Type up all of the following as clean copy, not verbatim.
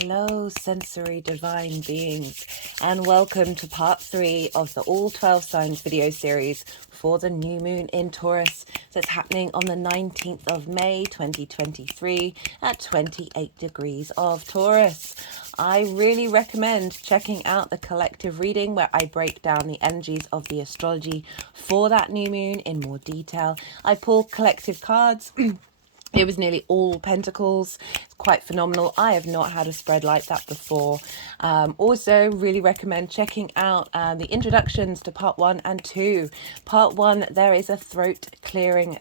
Hello, sensory divine beings, and welcome to part 3 of the All 12 Signs video series for the new moon in Taurus that's happening on the 19th of May 2023 at 28 degrees of Taurus. I really recommend checking out the collective reading where I break down the energies of the astrology for that new moon in more detail. I pull collective cards. It was nearly all pentacles. It's quite phenomenal. I have not had a spread like that before. Also, really recommend checking out the introductions to part 1 and 2. Part 1, there is a throat clearing,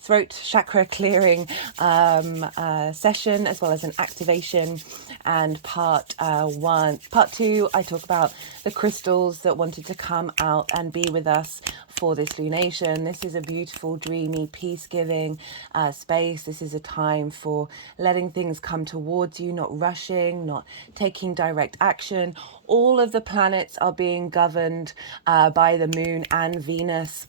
throat chakra clearing session, as well as an activation. And part 2, I talk about the crystals that wanted to come out and be with us for this lunation. This is a beautiful, dreamy, peace-giving space. This is a time for letting things come towards you, not rushing, not taking direct action. All of the planets are being governed by the moon and Venus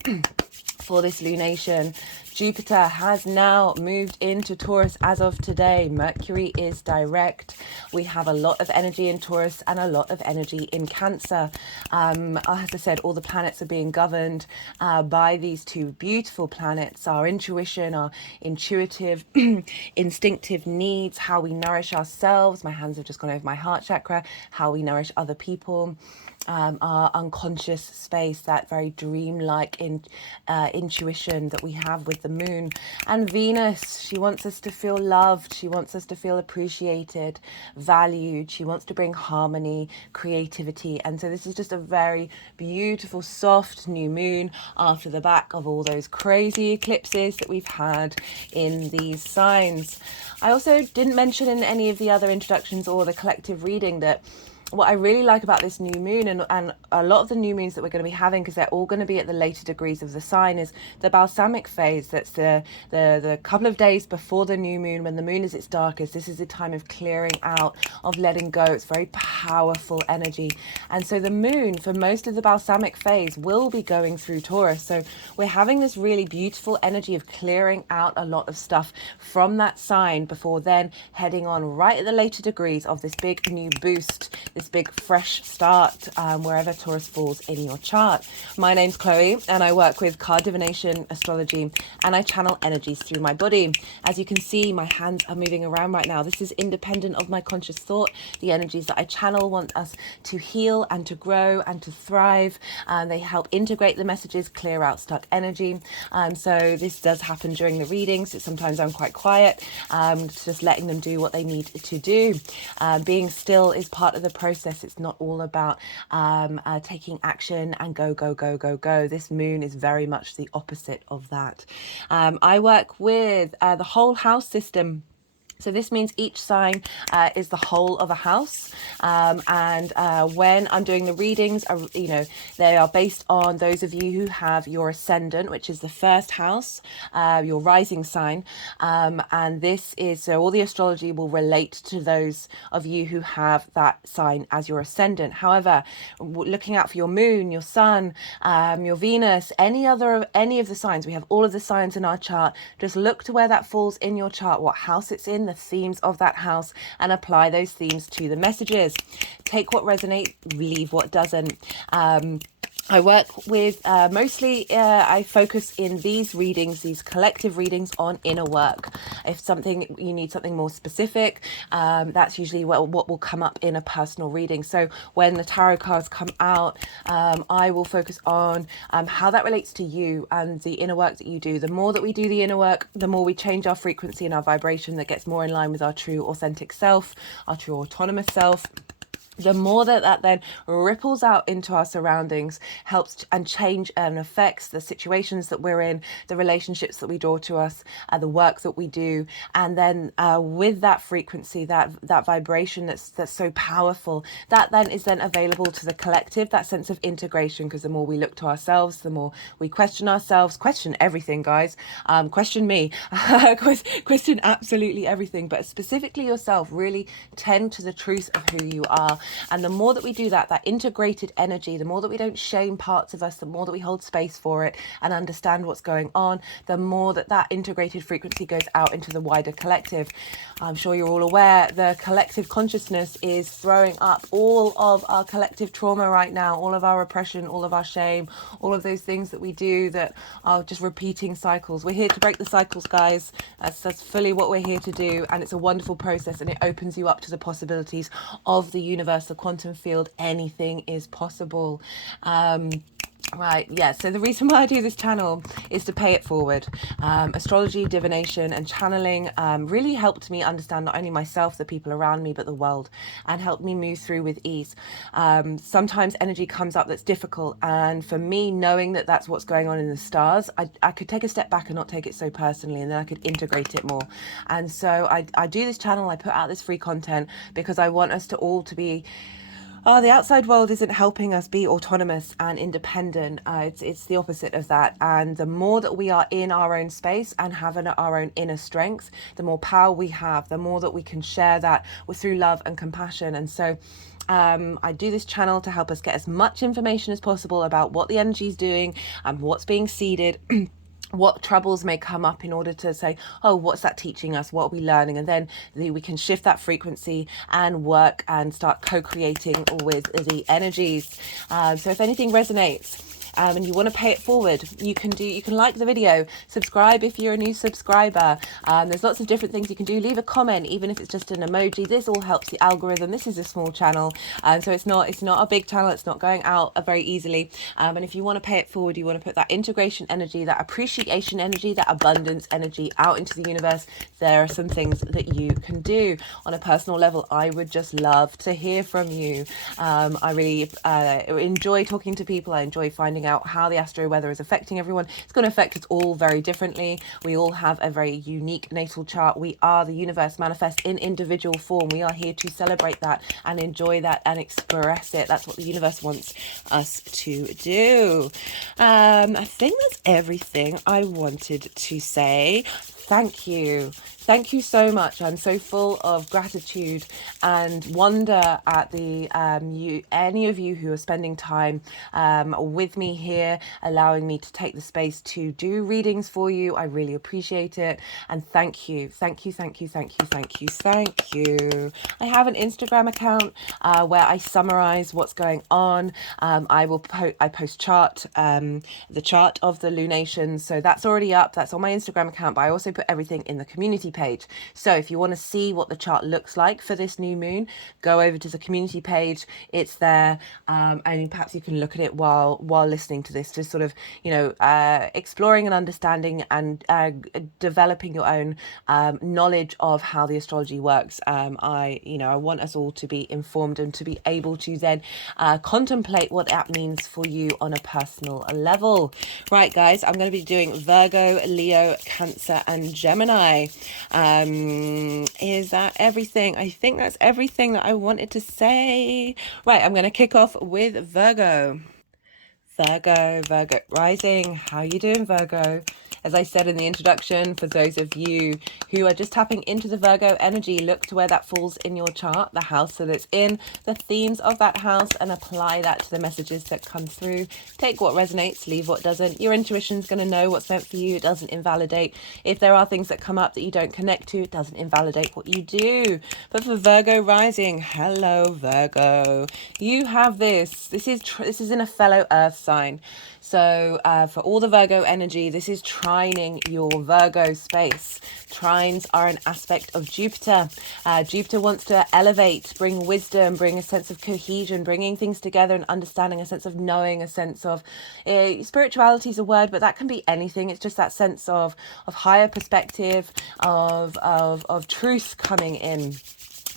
for this lunation. Jupiter has now moved into Taurus as of today. Mercury is direct. We have a lot of energy in Taurus and a lot of energy in Cancer. As I said, all the planets are being governed by these two beautiful planets. Our intuition, our intuitive, instinctive needs, how we nourish ourselves. My hands have just gone over my heart chakra. How we nourish other people. Our unconscious space, that very dreamlike intuition that we have with the moon. And Venus, she wants us to feel loved. She wants us to feel appreciated, valued. She wants to bring harmony, creativity. And so this is just a very beautiful, soft new moon after the back of all those crazy eclipses that we've had in these signs. I also didn't mention in any of the other introductions or the collective reading that what I really like about this new moon and a lot of the new moons that we're going to be having, because they're all going to be at the later degrees of the sign, is the balsamic phase. That's the couple of days before the new moon, when the moon is its darkest. This is a time of clearing out, of letting go. It's very powerful energy. And so the moon, for most of the balsamic phase, will be going through Taurus. So we're having this really beautiful energy of clearing out a lot of stuff from that sign before then heading on right at the later degrees of this big new boost, this big fresh start, wherever Taurus falls in your chart. My name's Chloe and I work with card divination, astrology, and I channel energies through my body. As you can see, my hands are moving around right now. This is independent of my conscious thought. The energies that I channel want us to heal and to grow and to thrive. They help integrate the messages, clear out stuck energy. So this does happen during the readings. Sometimes I'm quite quiet, just letting them do what they need to do. Being still is part of the process. It's not all about taking action and go, go, go, go, go. This moon is very much the opposite of that. I work with the whole house system. So this means each sign is the whole of a house, and when I'm doing the readings, they are based on those of you who have your ascendant, which is the first house, your rising sign, and this is, so all the astrology will relate to those of you who have that sign as your ascendant. However, looking out for your moon, your sun, your Venus, any of the signs, we have all of the signs in our chart. Just look to where that falls in your chart, what house it's in, the themes of that house, and apply those themes to the messages. Take what resonates, leave what doesn't. I work with mostly, I focus in these readings, these collective readings, on inner work. If you need something more specific, that's usually what will come up in a personal reading. So when the tarot cards come out, I will focus on how that relates to you and the inner work that you do. The more that we do the inner work, the more we change our frequency and our vibration that gets more in line with our true authentic self, our true autonomous self. The more that then ripples out into our surroundings, helps and change and affects the situations that we're in, the relationships that we draw to us, the work that we do. And then with that frequency, that vibration that's so powerful, that then is then available to the collective, that sense of integration, because the more we look to ourselves, the more we question ourselves, question everything, guys, question me, question absolutely everything, but specifically yourself. Really tend to the truth of who you are. And the more that we do that, that integrated energy, the more that we don't shame parts of us, the more that we hold space for it and understand what's going on, the more that that integrated frequency goes out into the wider collective. I'm sure you're all aware the collective consciousness is throwing up all of our collective trauma right now, all of our repression, all of our shame, all of those things that we do that are just repeating cycles. We're here to break the cycles, guys. That's fully what we're here to do, and it's a wonderful process, and it opens you up to the possibilities of the universe, the quantum field. Anything is possible. Right, yeah, so the reason why I do this channel is to pay it forward. Astrology, divination and channeling really helped me understand not only myself, the people around me, but the world, and helped me move through with ease. Sometimes energy comes up that's difficult, and for me, knowing that that's what's going on in the stars, I could take a step back and not take it so personally, and then I could integrate it more. And so I do this channel, I put out this free content because I want us to all to be the outside world isn't helping us be autonomous and independent. It's the opposite of that. And the more that we are in our own space and having our own inner strength, the more power we have, the more that we can share that through love and compassion. And so I do this channel to help us get as much information as possible about what the energy is doing and what's being seeded. What troubles may come up in order to say, oh, what's that teaching us? What are we learning? And then we can shift that frequency and work and start co-creating with the energies. So if anything resonates, and you want to pay it forward, you can like the video, subscribe if you're a new subscriber. There's lots of different things you can do. Leave a comment, even if it's just an emoji. This all helps the algorithm. This is a small channel, so it's not a big channel. It's not going out very easily. And if you want to pay it forward, you want to put that integration energy, that appreciation energy, that abundance energy out into the universe. There are some things that you can do on a personal level. I would just love to hear from you. I really enjoy talking to people. I enjoy finding out how the astro weather is affecting everyone. It's going to affect us all very differently. We all have a very unique natal chart. We are the universe manifest in individual form. We are here to celebrate that and enjoy that and express it. That's what the universe wants us to do. I think that's everything I wanted to say. Thank you. Thank you so much. I'm so full of gratitude and wonder at any of you who are spending time with me here, allowing me to take the space to do readings for you. I really appreciate it. And thank you. Thank you, thank you, thank you, thank you, thank you. I have an Instagram account where I summarize what's going on. I post the chart of the lunations. So that's already up. That's on my Instagram account, but I also put everything in the community page. So if you want to see what the chart looks like for this new moon, go over to the community page. It's there, and perhaps you can look at it while listening to this, just sort of exploring and understanding and developing your own knowledge of how the astrology works. I want us all to be informed and to be able to then contemplate what that means for you on a personal level. Right, guys, I'm going to be doing Virgo, Leo, Cancer and Gemini. Is that everything? I think that's everything that I wanted to say. Right, I'm going to kick off with Virgo. Virgo rising. How you doing, Virgo? As I said in the introduction, for those of you who are just tapping into the Virgo energy, look to where that falls in your chart, the house that it's in, the themes of that house, and apply that to the messages that come through. Take what resonates, leave what doesn't. Your intuition's going to know what's meant for you. It doesn't invalidate. If there are things that come up that you don't connect to, it doesn't invalidate what you do. But for Virgo rising, hello, Virgo. You have this. This is in a fellow Earth sign. So for all the Virgo energy, this is trining your Virgo space. Trines are an aspect of Jupiter. Jupiter wants to elevate, bring wisdom, bring a sense of cohesion, bringing things together and understanding, a sense of knowing, a sense of spirituality is a word, but that can be anything. It's just that sense of higher perspective, of truth coming in.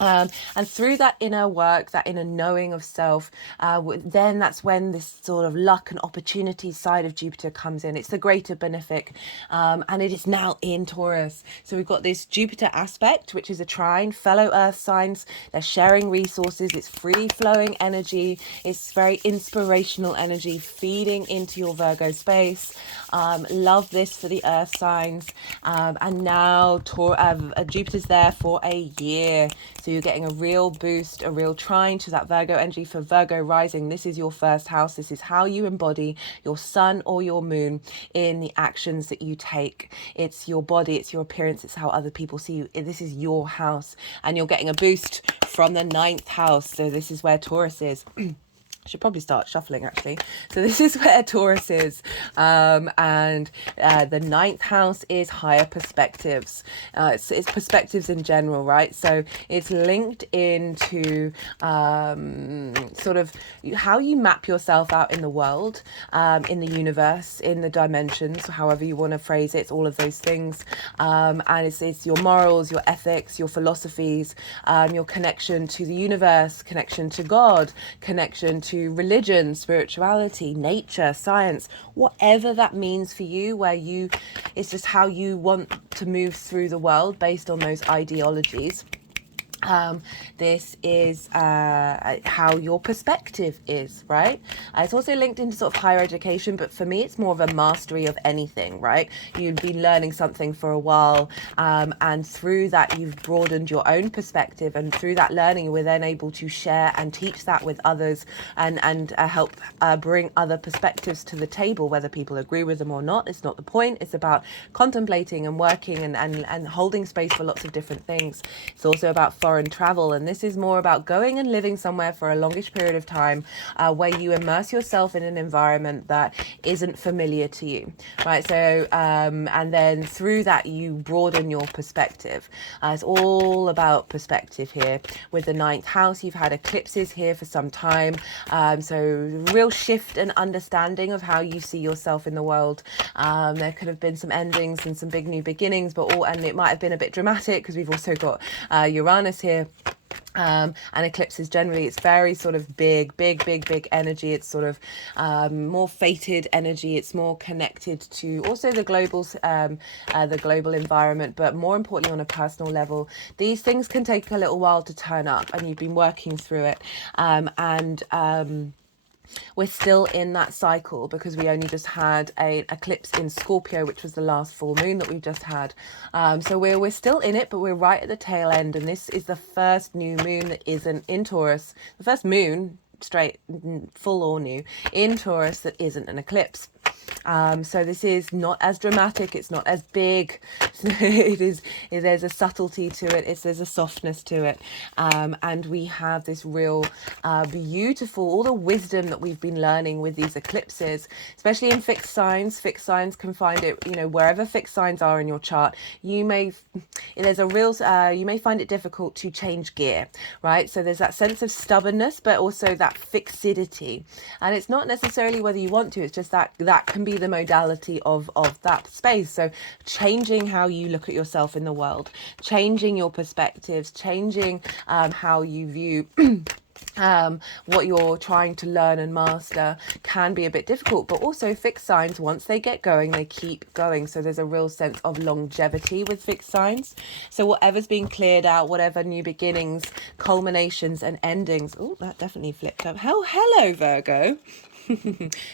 And through that inner work, that inner knowing of self, then that's when this sort of luck and opportunity side of Jupiter comes in. It's the greater benefic, and it is now in Taurus. So we've got this Jupiter aspect, which is a trine, fellow Earth signs. They're sharing resources. It's free-flowing energy. It's very inspirational energy feeding into your Virgo space. Love this for the Earth signs. And now Jupiter's there for a year. So So you're getting a real boost, a real trine to that Virgo energy. For Virgo rising, this is your first house. This is how you embody your sun or your moon in the actions that you take. It's your body, it's your appearance, it's how other people see you. This is your house, and you're getting a boost from the 9th house. So this is where Taurus is. I should probably start shuffling, actually. So this is where Taurus is, and the 9th house is higher perspectives. It's perspectives in general, right? So it's linked into sort of how you map yourself out in the world, in the universe, in the dimensions, however you want to phrase it. It's all of those things, and it's your morals, your ethics, your philosophies, your connection to the universe, connection to God, connection to religion, spirituality, nature, science, whatever that means for you, it's just how you want to move through the world based on those ideologies. This is how your perspective is, right? It's also linked into sort of higher education, but for me it's more of a mastery of anything, right? You've been learning something for a while, and through that you've broadened your own perspective, and through that learning we're then able to share and teach that with others, and help bring other perspectives to the table, whether people agree with them or not. It's not the point. It's about contemplating and working and holding space for lots of different things. It's also about foreign travel, and this is more about going and living somewhere for a longish period of time, where you immerse yourself in an environment that isn't familiar to you, right? So and then through that you broaden your perspective. It's all about perspective here. With the 9th house, you've had eclipses here for some time, so real shift and understanding of how you see yourself in the world. There could have been some endings and some big new beginnings, and it might have been a bit dramatic because we've also got Uranus here. And eclipses generally, it's very sort of big energy. It's sort of more fated energy. It's more connected to also the global environment, but more importantly on a personal level. These things can take a little while to turn up, and you've been working through it, we're still in that cycle because we only just had an eclipse in Scorpio, which was the last full moon that we've just had. So we're still in it, but we're right at the tail end, and this is the first new moon that isn't in Taurus. The first moon, straight, full or new, in Taurus that isn't an eclipse. So this is not as dramatic, it's not as big. There's a subtlety to it, there's a softness to it, and we have this real beautiful, all the wisdom that we've been learning with these eclipses, especially in fixed signs. Fixed signs can find it, wherever fixed signs are in your chart, you may find it difficult to change gear, right? So there's that sense of stubbornness, but also that fixity, and it's not necessarily whether you want to, it's just that can be the modality of that space. So changing how you look at yourself in the world, changing your perspectives, changing how you view what you're trying to learn and master can be a bit difficult. But also fixed signs, once they get going, they keep going. So there's a real sense of longevity with fixed signs. So whatever's being cleared out, whatever new beginnings, culminations and endings. Oh, that definitely flipped up. Hello, Virgo.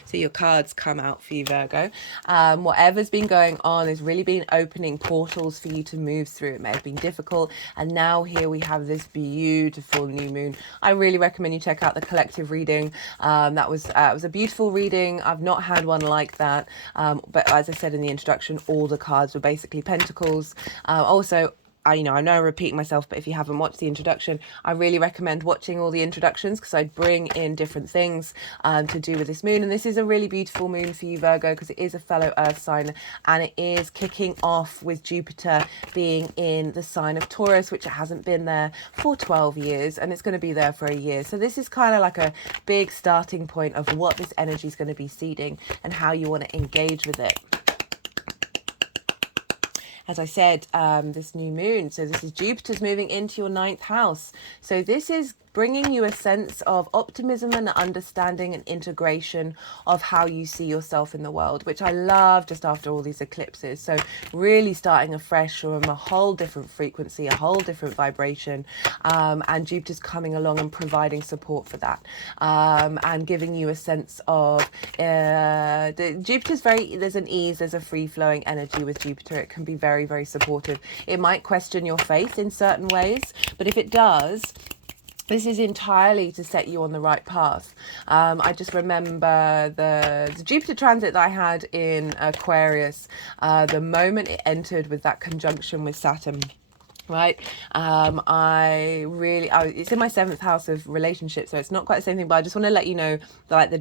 So your cards come out for you, Virgo. Whatever's been going on has really been opening portals for you to move through. It may have been difficult, and now here we have this beautiful new moon. I really recommend you check out the collective reading. It was a beautiful reading. I've not had one like that, but as I said in the introduction, all the cards were basically pentacles. Also, I know I'm repeating myself, but if you haven't watched the introduction, I really recommend watching all the introductions, because I bring in different things to do with this moon. And this is a really beautiful moon for you, Virgo, because it is a fellow earth sign, and it is kicking off with Jupiter being in the sign of Taurus, which it hasn't been there for 12 years, and it's going to be there for a year. So this is kind of like a big starting point of what this energy is going to be seeding and how you want to engage with it. As I said, this new moon, so this is Jupiter's moving into your 9th house. So this is bringing you a sense of optimism and understanding and integration of how you see yourself in the world, which I love just after all these eclipses. So really starting afresh from a whole different frequency, a whole different vibration, and Jupiter's coming along and providing support for that, and giving you a sense of Jupiter's there's an ease, there's a free-flowing energy with Jupiter. It can be very, very supportive. It might question your faith in certain ways, but if it does, this is entirely to set you on the right path. I just remember the Jupiter transit that I had in Aquarius, the moment it entered with that conjunction with Saturn. Right, it's in my 7th house of relationships, so it's not quite the same thing. But I just want to let you know, like the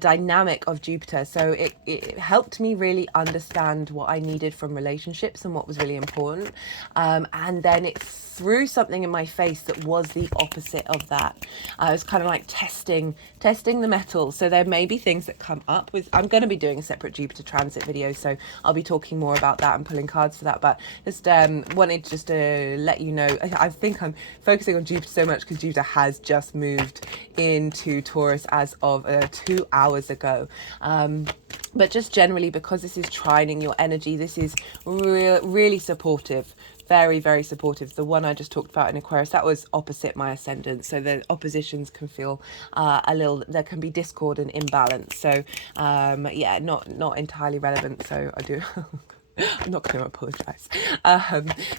dynamic of Jupiter. So it helped me really understand what I needed from relationships and what was really important. And then it threw something in my face that was the opposite of that. It was kind of like testing the metal. So there may be things that come up with, I'm going to be doing a separate Jupiter transit video, so I'll be talking more about that and pulling cards for that. But just wanted just to let you know, I think I'm focusing on Jupiter so much because Jupiter has just moved into Taurus as of 2 hours ago. But just generally, because this is trining your energy, this is really supportive. Very, very supportive. The one I just talked about in Aquarius, that was opposite my ascendant. So the oppositions can feel there can be discord and imbalance. So yeah, not entirely relevant. So I do I'm not going to apologise.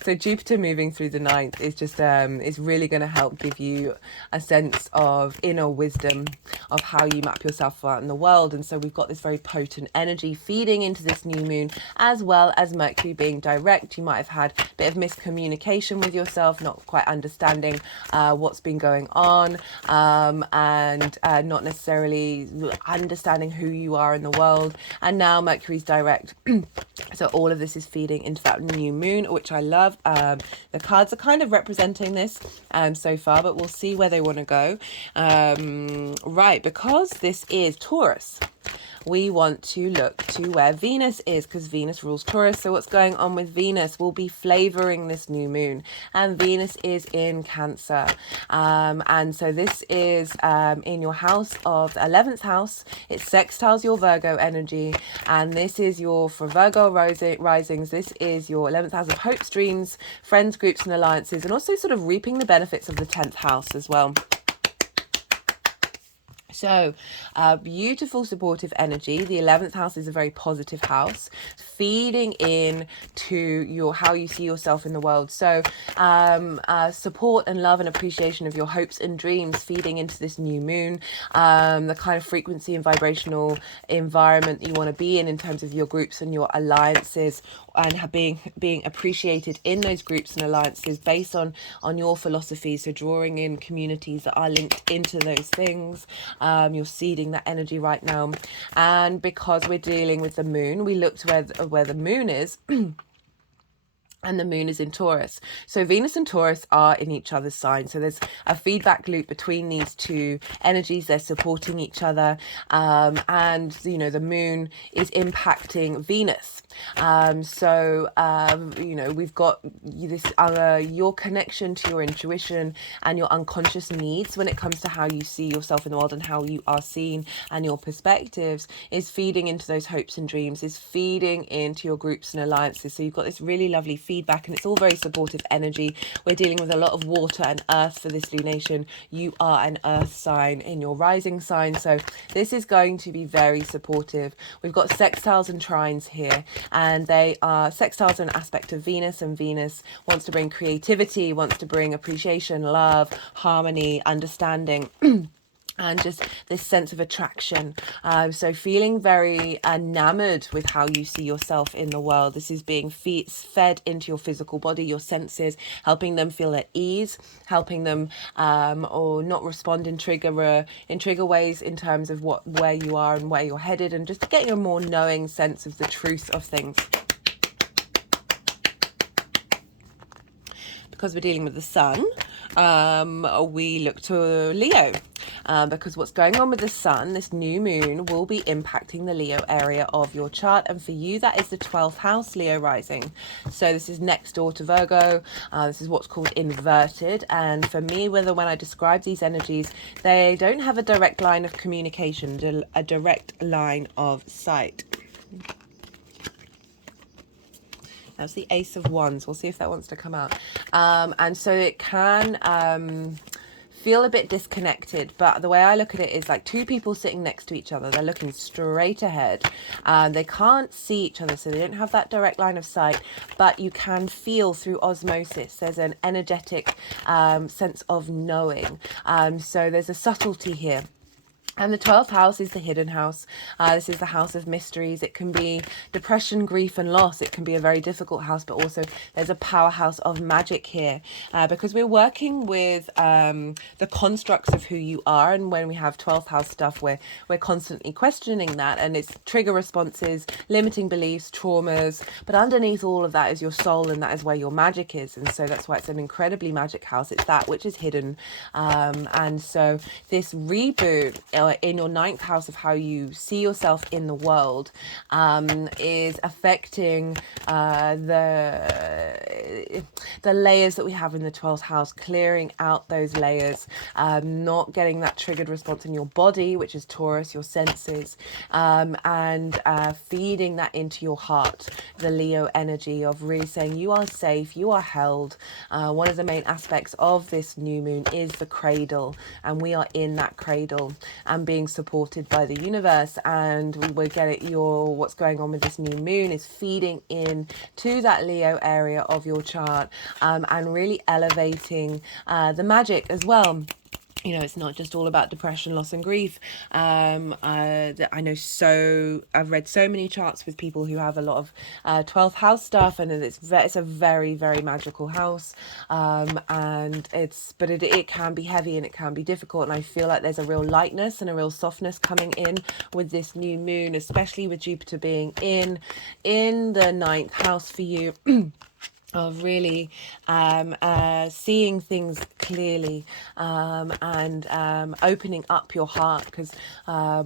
So Jupiter moving through the 9th is just is really going to help give you a sense of inner wisdom of how you map yourself out in the world. And so we've got this very potent energy feeding into this new moon, as well as Mercury being direct. You might have had a bit of miscommunication with yourself, not quite understanding what's been going on, and not necessarily understanding who you are in the world. And now Mercury's direct. So all of this is feeding into that new moon, which I love. The cards are kind of representing this so far, but we'll see where they want to go. Right, because this is Taurus, we want to look to where Venus is, because Venus rules Taurus. So what's going on with Venus will be flavoring this new moon, and Venus is in Cancer, and so this is in your house of the 11th house. It sextiles your Virgo energy, and this is for Virgo risings, this is your 11th house of hopes, dreams, friends, groups and alliances, and also sort of reaping the benefits of the 10th house as well. So beautiful supportive energy. The 11th house is a very positive house, feeding in to how you see yourself in the world. So support and love and appreciation of your hopes and dreams feeding into this new moon, the kind of frequency and vibrational environment that you want to be in terms of your groups and your alliances, and being appreciated in those groups and alliances based on your philosophy. So drawing in communities that are linked into those things. You're seeding that energy right now. And because we're dealing with the moon, we look to where the moon is. And the moon is in Taurus. So Venus and Taurus are in each other's signs. So there's a feedback loop between these two energies. They're supporting each other. And, the moon is impacting Venus. We've got this, your connection to your intuition and your unconscious needs when it comes to how you see yourself in the world and how you are seen, and your perspectives is feeding into those hopes and dreams, is feeding into your groups and alliances. So you've got this really lovely feedback, and it's all very supportive energy. We're dealing with a lot of water and earth for this lunation. You are an earth sign in your rising sign, so this is going to be very supportive. We've got sextiles and trines here, and they are sextiles an aspect of Venus, and Venus wants to bring creativity, wants to bring appreciation, love, harmony, understanding. And just this sense of attraction. So feeling very enamored with how you see yourself in the world. This is being fed into your physical body, your senses, helping them feel at ease, helping them or not respond in trigger ways in terms of where you are and where you're headed, and just getting a more knowing sense of the truth of things. Because we're dealing with the sun, we look to Leo. Because what's going on with the sun, this new moon, will be impacting the Leo area of your chart. And for you, that is the 12th house, Leo rising. So this is next door to Virgo. This is what's called inverted. And for me, when I describe these energies, they don't have a direct line of communication, a direct line of sight. That's the Ace of Wands. We'll see if that wants to come out. And so it can feel a bit disconnected, but the way I look at it is like two people sitting next to each other. They're looking straight ahead. They can't see each other, so they don't have that direct line of sight, but you can feel through osmosis. There's an energetic sense of knowing. So there's a subtlety here. And the 12th house is the hidden house. This is the house of mysteries. It can be depression, grief, and loss. It can be a very difficult house, but also there's a powerhouse of magic here because we're working with the constructs of who you are. And when we have 12th house stuff, we're constantly questioning that, and it's trigger responses, limiting beliefs, traumas. But underneath all of that is your soul, and that is where your magic is. And so that's why it's an incredibly magic house. It's that which is hidden. And so this reboot in your 9th house of how you see yourself in the world is affecting the layers that we have in the 12th house, clearing out those layers, not getting that triggered response in your body, which is Taurus, your senses, and feeding that into your heart, the Leo energy of really saying you are safe, you are held. One of the main aspects of this new moon is the cradle, and we are in that cradle and being supported by the universe. And we get it, what's going on with this new moon is feeding in to that Leo area of your chart, and really elevating the magic as well. You know, it's not just all about depression, loss, and grief. I know I've read so many charts with people who have a lot of 12th house stuff, and it's a very, very magical house. And it can be heavy and it can be difficult. And I feel like there's a real lightness and a real softness coming in with this new moon, especially with Jupiter being in the 9th house for you. Of really seeing things clearly, and opening up your heart, because our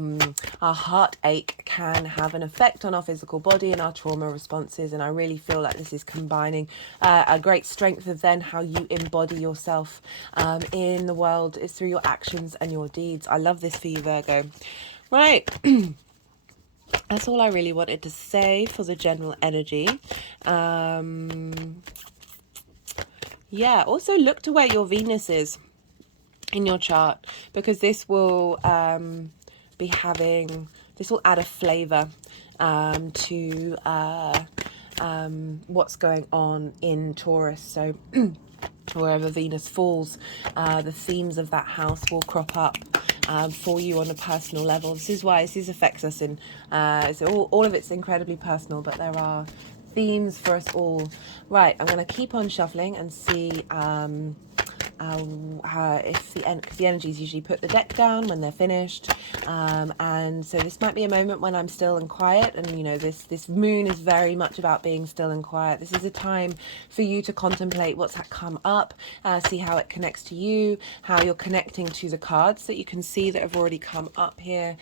heartache can have an effect on our physical body and our trauma responses. And I really feel like this is combining a great strength of then how you embody yourself in the world is through your actions and your deeds. I love this for you, Virgo. Right. That's all I really wanted to say for the general energy. Yeah, also look to where your Venus is in your chart, because this will this will add a flavor to what's going on in Taurus. So wherever Venus falls, the themes of that house will crop up for you on a personal level. This is why this affects us in so all of it's incredibly personal, but there are themes for us all. Right, I'm going to keep on shuffling and see if the energies usually put the deck down when they're finished, and so this might be a moment when I'm still and quiet. And you know, this moon is very much about being still and quiet. This is a time for you to contemplate what's come up, see how it connects to you, how you're connecting to the cards that you can see that have already come up here.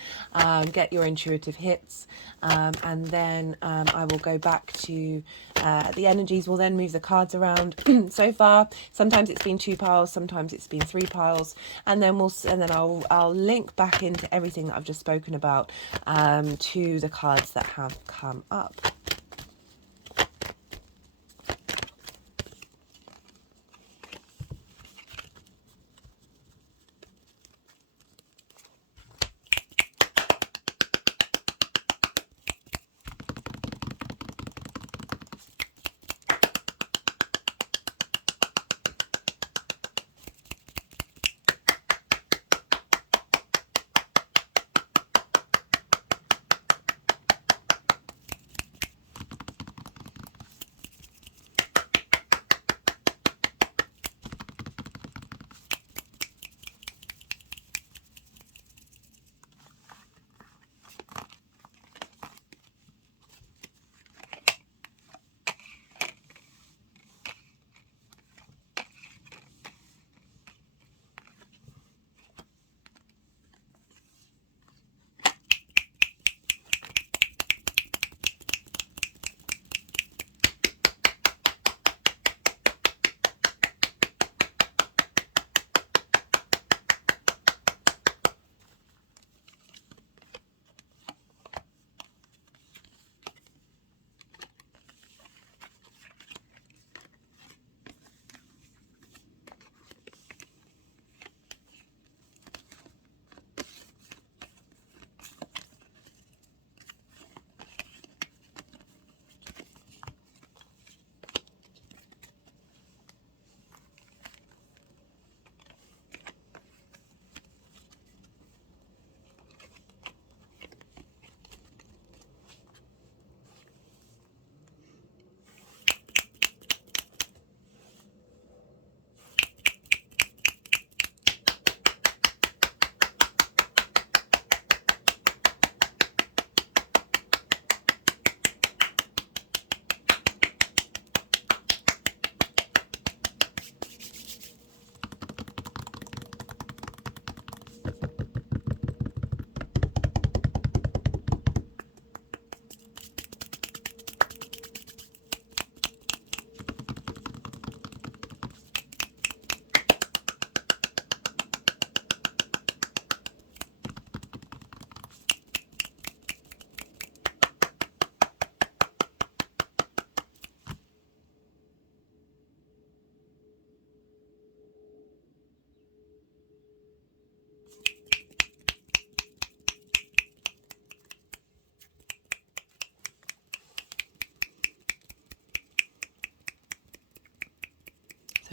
Get your intuitive hits, and then I will go back to the energies will then move the cards around. So far, sometimes it's been 2 piles, sometimes it's been 3 piles, and then I'll link back into everything that I've just spoken about to the cards that have come up.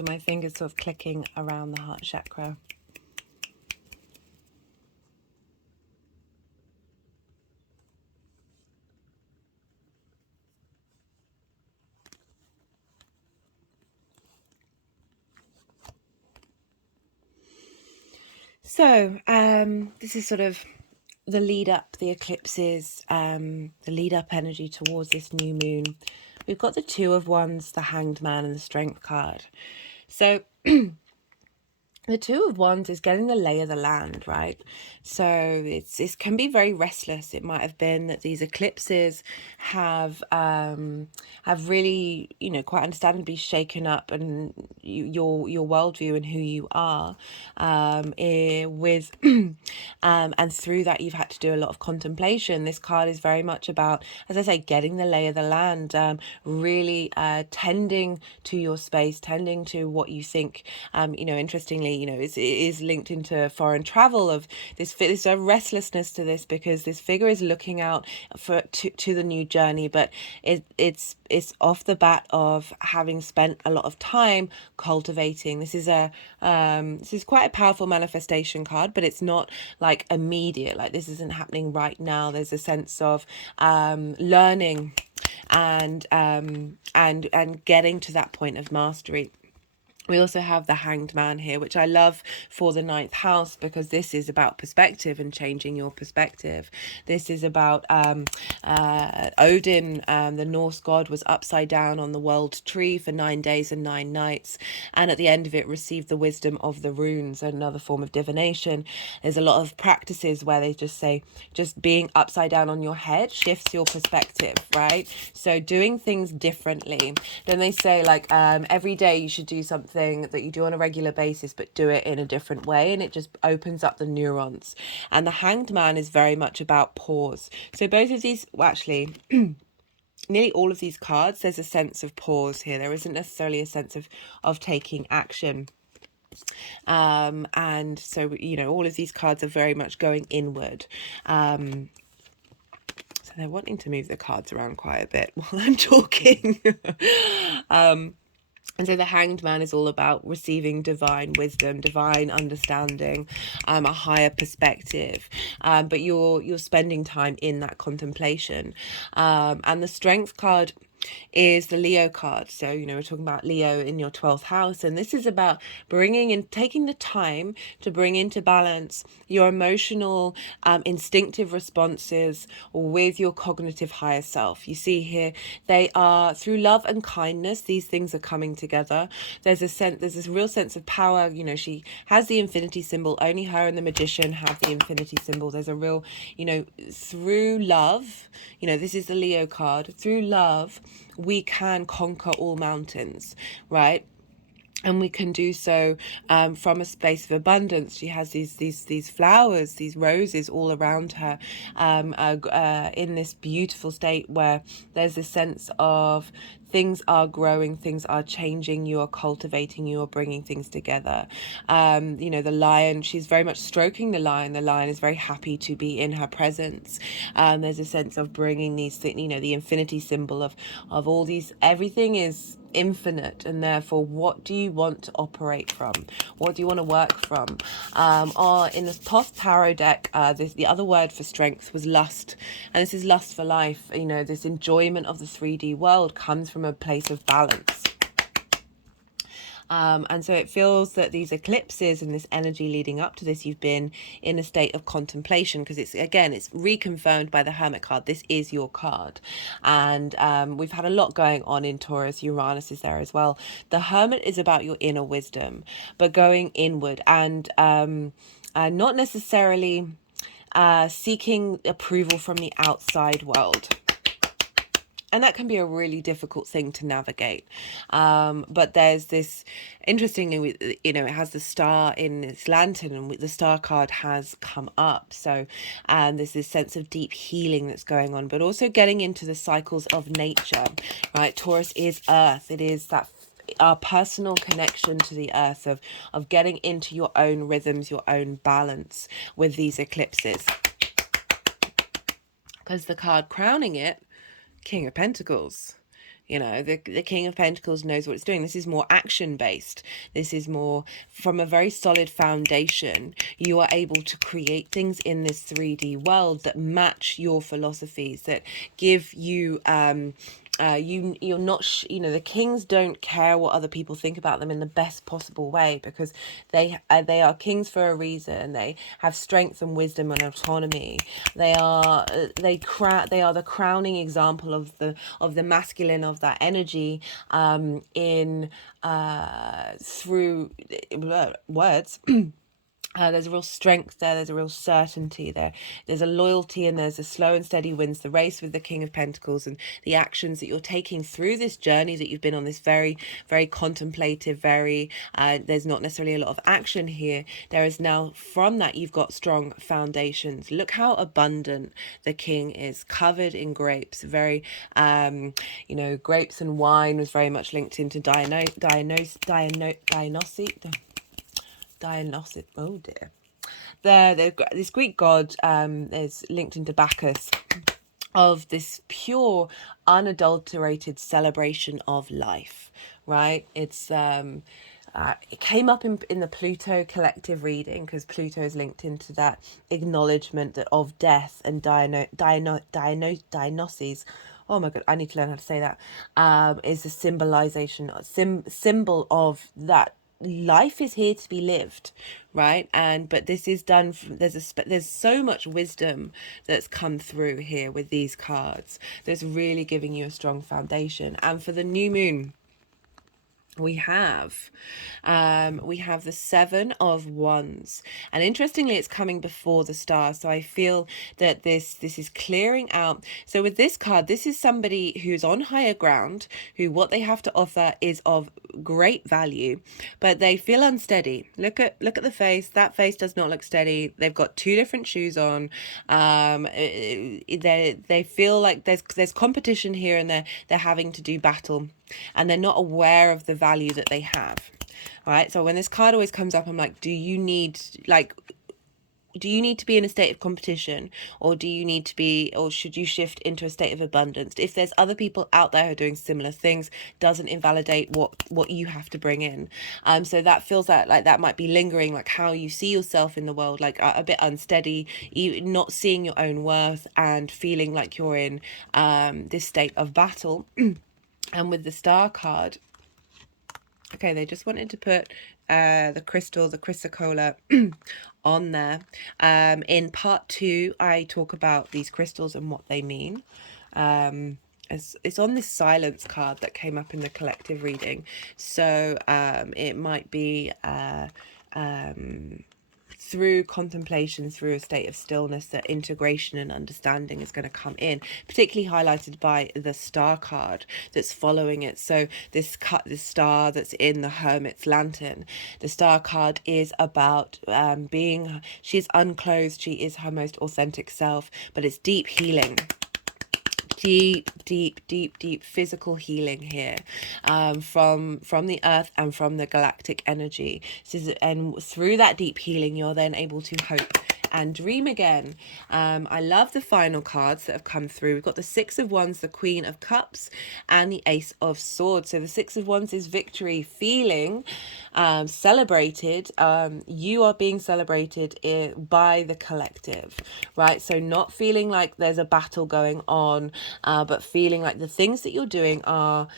my fingers sort of clicking around the heart chakra. So this is sort of the lead up, the eclipses, the lead up energy towards this new moon. We've got the Two of Wands, the Hanged Man, and the Strength card. So the Two of Wands is getting the lay of the land, right? So it can be very restless. It might have been that these eclipses have really, you know, quite understandably shaken up and your worldview and who you are, with and through that you've had to do a lot of contemplation. This card is very much about, as I say, getting the lay of the land, really tending to your space, tending to what you think. You know, interestingly, you know, it is linked into foreign travel. Of this, there's a restlessness to this because this figure is looking out to the new journey, but it's off the bat of having spent a lot of time cultivating. This is quite a powerful manifestation card, but it's not like immediate. Like, this isn't happening right now. There's a sense of learning and getting to that point of mastery. We also have the Hanged Man here, which I love for the 9th house, because this is about perspective and changing your perspective. This is about Odin, the Norse god, was upside down on the world tree for 9 days and 9 nights. And at the end of it, received the wisdom of the runes, another form of divination. There's a lot of practices where they just say, just being upside down on your head shifts your perspective, right? So doing things differently. Then they say, like, every day you should do something that you do on a regular basis, but do it in a different way, and it just opens up the neurons. And the Hanged Man is very much about pause. So both of these, well, actually nearly all of these cards, there's a sense of pause here. There isn't necessarily a sense of taking action. And so, you know, all of these cards are very much going inward. So they're wanting to move the cards around quite a bit while I'm talking. And so the Hanged Man is all about receiving divine wisdom, divine understanding, a higher perspective. But you're spending time in that contemplation. And the Strength card is the Leo card. So, you know, we're talking about Leo in your 12th house, and this is about bringing in, taking the time to bring into balance your emotional, instinctive responses with your cognitive higher self. You see here, they are through love and kindness, these things are coming together. There's this real sense of power. You know, she has the infinity symbol. Only her and the Magician have the infinity symbol. There's a real, you know, through love, you know, this is the Leo card. Through love, we can conquer all mountains, right? And we can do so from a space of abundance. She has these flowers, these roses all around her, in this beautiful state where there's a sense of things are growing, things are changing, you are cultivating, you are bringing things together. You know, the lion, she's very much stroking the lion. The lion is very happy to be in her presence. There's a sense of bringing these things, you know, the infinity symbol of all these, everything is infinite, and therefore what do you want to operate from? What do you want to work from? In the post tarot deck, the other word for strength was lust, and this is lust for life. You know, this enjoyment of the 3D world comes from a place of balance. And so it feels that these eclipses and this energy leading up to this, you've been in a state of contemplation, because it's reconfirmed by the Hermit card. This is your card. And we've had a lot going on in Taurus. Uranus is there as well. The Hermit is about your inner wisdom, but going inward and not necessarily seeking approval from the outside world. And that can be a really difficult thing to navigate. But there's this, interestingly, you know, it has the star in its lantern, and the star card has come up. So there's this sense of deep healing that's going on, but also getting into the cycles of nature, right? Taurus is earth. It is that our personal connection to the earth, of getting into your own rhythms, your own balance with these eclipses. Because the card crowning it, King of Pentacles. You know, the King of Pentacles knows what it's doing. This is more action based. This is more from a very solid foundation. You are able to create things in this 3D world that match your philosophies, that give you you're not you know, the kings don't care what other people think about them in the best possible way, because they are kings for a reason. They have strength and wisdom and autonomy. They are they are the crowning example of the masculine, of that energy, in through words. There's a real strength there. There's a real certainty there. There's a loyalty, and there's a slow and steady wins the race with the King of Pentacles, and the actions that you're taking through this journey that you've been on, this very, very contemplative, very, there's not necessarily a lot of action here. There is now, from that, you've got strong foundations. Look how abundant the King is, covered in grapes. Very, you know, grapes and wine was very much linked into Dionysus. Oh dear. This Greek god is linked into Bacchus, of this pure, unadulterated celebration of life, right? It's it came up in the Pluto collective reading, because Pluto is linked into that acknowledgement that of death, and Dionysus. Oh my god, I need to learn how to say that. Is a symbolization, symbol of that life is here to be lived, right? And but this is done from, there's so much wisdom that's come through here with these cards that's really giving you a strong foundation. And for the new moon, we have the Seven of Wands, and interestingly it's coming before the star, so I feel that this is clearing out. So with this card, this is somebody who's on higher ground, who what they have to offer is of great value, but they feel unsteady. Look at the face. That face does not look steady. They've got two different shoes on. They feel like there's competition here, and they're having to do battle, and they're not aware of the value that they have. All right, so when this card always comes up, I'm like, do you need to be in a state of competition, or do you need to be, or should you shift into a state of abundance? If there's other people out there who are doing similar things, doesn't invalidate what you have to bring in. So that feels like that might be lingering, like how you see yourself in the world, like a bit unsteady, not seeing your own worth, and feeling like you're in this state of battle. And with the star card, okay, they just wanted to put the crystal, the chrysocolla on there. In part 2, I talk about these crystals and what they mean. It's on this silence card that came up in the collective reading. So it might be through contemplation, through a state of stillness, that integration and understanding is going to come in, particularly highlighted by the star card that's following it. So this star that's in the Hermit's lantern, the star card is about she's unclothed, she is her most authentic self, but it's deep healing. Deep physical healing here, from the earth and from the galactic energy. And through that deep healing, you're then able to hope and dream again. I love the final cards that have come through. We've got the Six of Wands, the Queen of Cups, and the Ace of Swords. So the Six of Wands is victory, feeling celebrated. You are being celebrated by the collective, right? So not feeling like there's a battle going on, but feeling like the things that you're doing are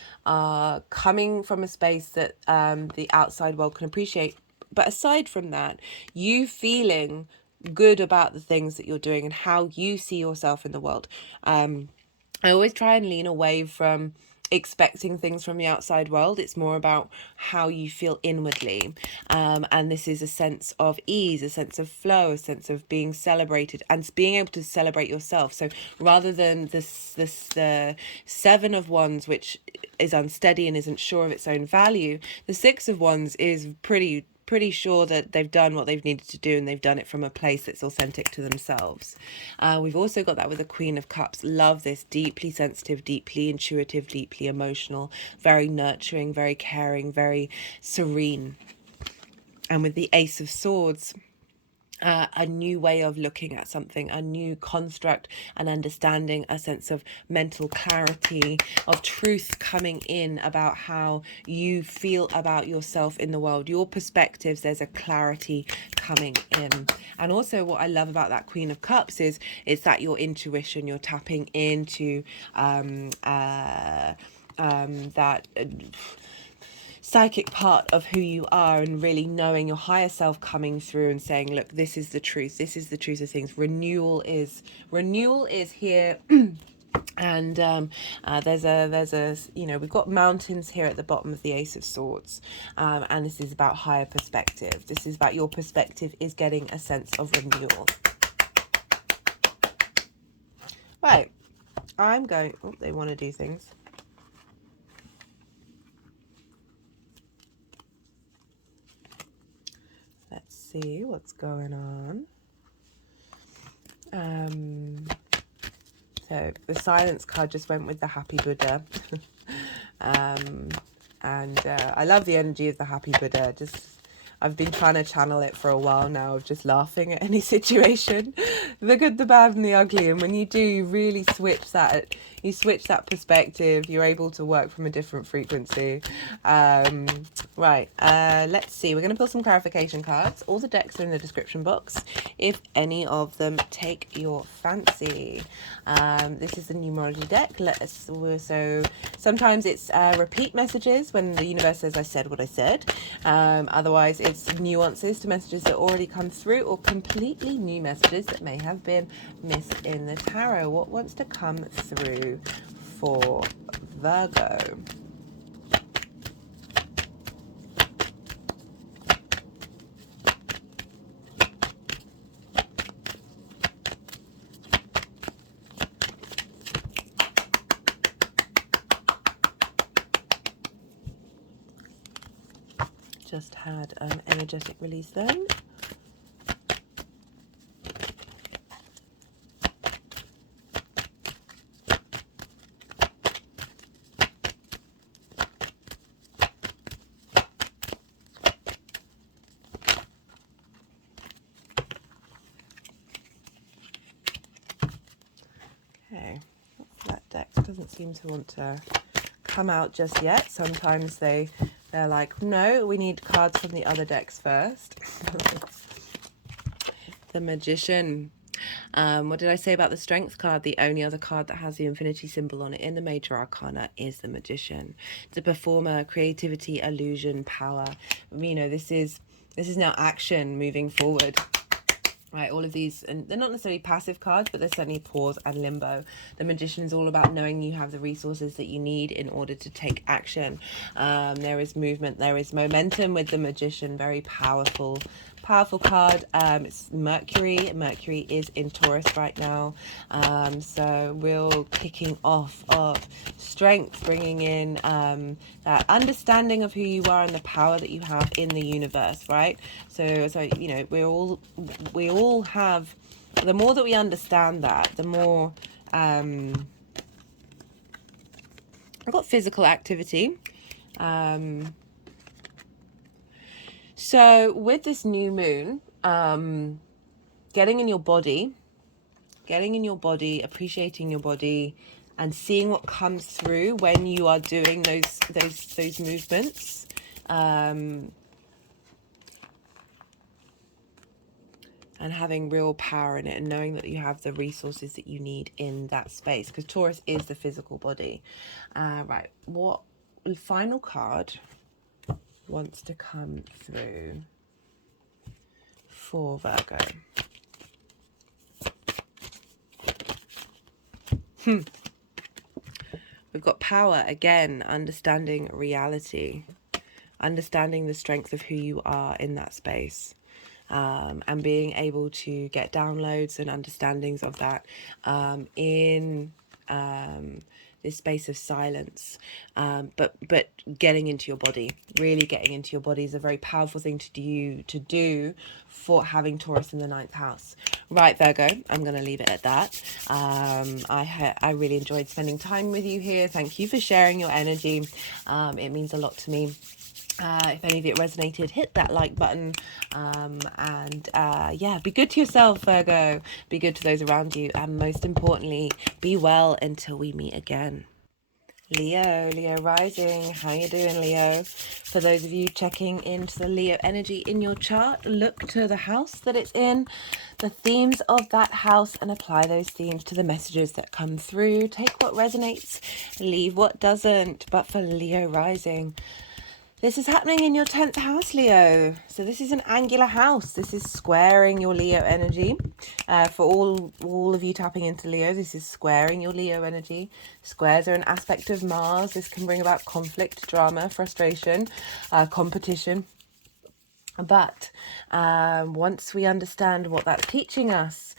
coming from a space that the outside world can appreciate. But aside from that, you feeling good about the things that you're doing and how you see yourself in the world. I always try and lean away from expecting things from the outside world. It's more about how you feel inwardly, and this is a sense of ease, a sense of flow, a sense of being celebrated and being able to celebrate yourself. So rather than the Seven of Wands, which is unsteady and isn't sure of its own value, the Six of Wands is pretty sure that they've done what they've needed to do, and they've done it from a place that's authentic to themselves. We've also got that with the Queen of Cups. Love this, deeply sensitive, deeply intuitive, deeply emotional, very nurturing, very caring, very serene. And with the Ace of Swords, a new way of looking at something, a new construct and understanding, a sense of mental clarity, of truth coming in about how you feel about yourself in the world, your perspectives. There's a clarity coming in. And also what I love about that Queen of Cups is it's that your intuition, you're tapping into that psychic part of who you are, and really knowing your higher self coming through and saying, look, this is the truth, this is the truth of things. Renewal is here. And there's a you know, we've got mountains here at the bottom of the Ace of Swords, and this is about higher perspective. This is about your perspective is getting a sense of renewal. Right, I'm going, oh, they want to do things. Let's see what's going on. So the silence card just went with the happy Buddha. And I love the energy of the happy Buddha. I've been trying to channel it for a while now, of just laughing at any situation, the good, the bad, and the ugly. And when you do, you really switch that. You switch that perspective. You're able to work from a different frequency. Right. Let's see. We're going to pull some clarification cards. All the decks are in the description box, if any of them take your fancy. This is the numerology deck. So sometimes it's repeat messages when the universe says I said what I said. Otherwise, it's nuances to messages that already come through, or completely new messages that may have been missed in the tarot. What wants to come through for Virgo? Just had an energetic release then. Okay, that deck doesn't seem to want to come out just yet. Sometimes they're like, no, we need cards from the other decks first. The Magician. What did I say about the Strength card? The only other card that has the infinity symbol on it in the major arcana is the Magician. It's a performer, creativity, illusion, power. You know, this is now action moving forward. Right, all of these, and they're not necessarily passive cards, but they're certainly pause and limbo. The Magician is all about knowing you have the resources that you need in order to take action. There is movement, there is momentum with the Magician. Very powerful card. It's Mercury. Mercury is in Taurus right now. So real kicking off of strength, bringing in that understanding of who you are and the power that you have in the universe, right? So you know, we all have, the more that we understand that, the more I've got physical activity. So with this new moon, getting in your body, appreciating your body, and seeing what comes through when you are doing those movements. And having real power in it, and knowing that you have the resources that you need in that space, because Taurus is the physical body. Right, what final card wants to come through for Virgo? We've got power again, understanding reality, understanding the strength of who you are in that space. And being able to get downloads and understandings of that in this space of silence, but getting into your body, really getting into your body, is a very powerful thing to do for having Taurus in the 9th house, Right, Virgo, I'm going to leave it at that. I really enjoyed spending time with you here. Thank you for sharing your energy. It means a lot to me. If any of it resonated, hit that like button. Yeah, be good to yourself, Virgo. Be good to those around you. And most importantly, be well until we meet again. Leo rising. How you doing, Leo? For those of you checking into the Leo energy in your chart, look to the house that it's in, the themes of that house, and apply those themes to the messages that come through. Take what resonates, leave what doesn't. But for Leo rising, this is happening in your 10th house, Leo. So this is an angular house. This is squaring your Leo energy. For all of you tapping into Leo, this is squaring your Leo energy. Squares are an aspect of Mars. This can bring about conflict, drama, frustration, competition. But once we understand what that's teaching us,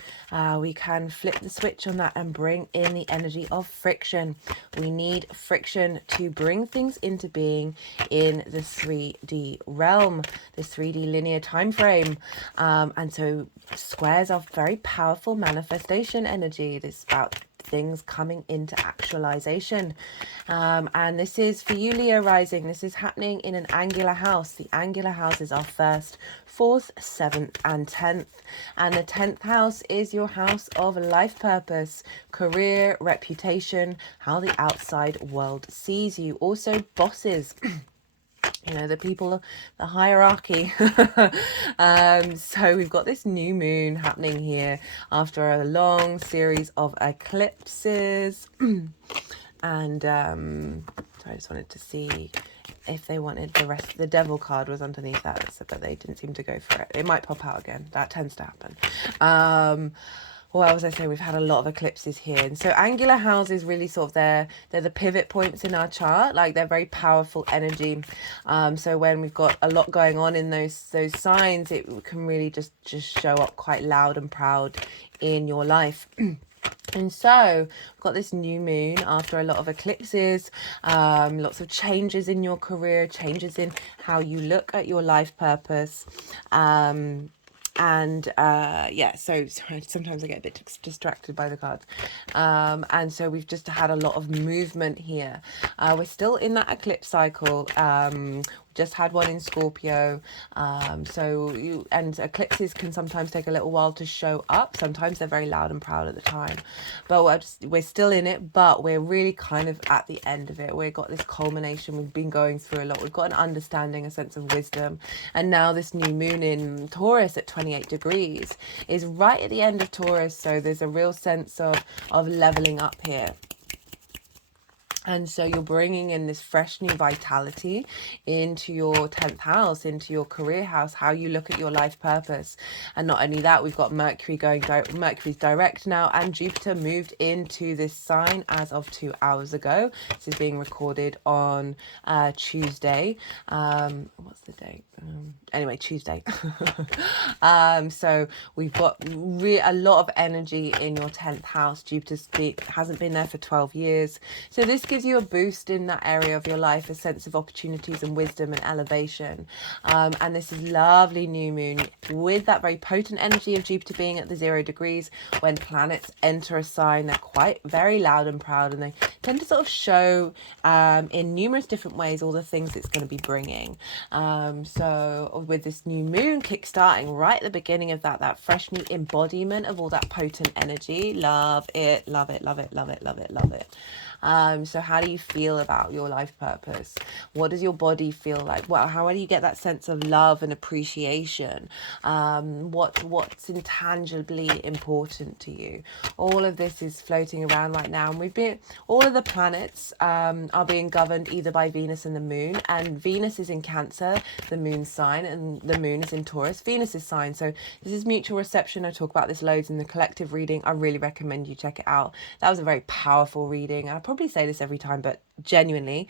we can flip the switch on that and bring in the energy of friction. We need friction to bring things into being in the 3D realm, this 3D linear time frame. And so squares are very powerful manifestation energy. This is about things coming into actualization. And this is for you, Leo rising. This is happening in an angular house. The angular houses are 1st, 4th, 7th, and 10th. And the 10th house is your house of life purpose, career, reputation, how the outside world sees you. Also, bosses. You know, the people, the hierarchy. So we've got this new moon happening here after a long series of eclipses. And so I just wanted to see if they wanted the rest. The devil card was underneath that, but they didn't seem to go for it. It might pop out again. That tends to happen. Well, as I say, we've had a lot of eclipses here. And so angular houses really sort of they're the pivot points in our chart. Like, they're very powerful energy. So when we've got a lot going on in those signs, it can really just show up quite loud and proud in your life. And so we've got this new moon after a lot of eclipses, lots of changes in your career, changes in how you look at your life purpose. So sorry, sometimes I get a bit distracted by the cards. And so we've just had a lot of movement here. We're still in that eclipse cycle. Just had one in Scorpio. And eclipses can sometimes take a little while to show up. Sometimes they're very loud and proud at the time, but we're still in it, but we're really kind of at the end of it. We've got this culmination. We've been going through a lot. We've got an understanding, a sense of wisdom. And now this new moon in Taurus at 28 degrees is right at the end of Taurus. So there's a real sense of leveling up here. And so you're bringing in this fresh new vitality into your 10th house, into your career house, how you look at your life purpose. And not only that, we've got Mercury Mercury's direct now, and Jupiter moved into this sign as of 2 hours ago. This is being recorded on Tuesday. What's the date? Anyway, Tuesday. So we've got a lot of energy in your 10th house. Jupiter hasn't been there for 12 years. So this gives you a boost in that area of your life, a sense of opportunities and wisdom and elevation. And this is lovely new moon with that very potent energy of Jupiter being at the 0 degrees. When planets enter a sign, they're quite very loud and proud, and they tend to sort of show in numerous different ways all the things it's going to be bringing. So with this new moon kickstarting right at the beginning of that fresh new embodiment of all that potent energy, love it, love it, love it, love it, love it, love it. So how do you feel about your life purpose? What does your body feel like? Well, how do you get that sense of love and appreciation? What's intangibly important to you? All of this is floating around right now, and all of the planets are being governed either by Venus and the moon, and Venus is in Cancer, the moon sign, and the moon is in Taurus, Venus's sign. So this is mutual reception. I talk about this loads in the collective reading. I really recommend you check it out. That was a very powerful reading. I probably say this every time, but genuinely,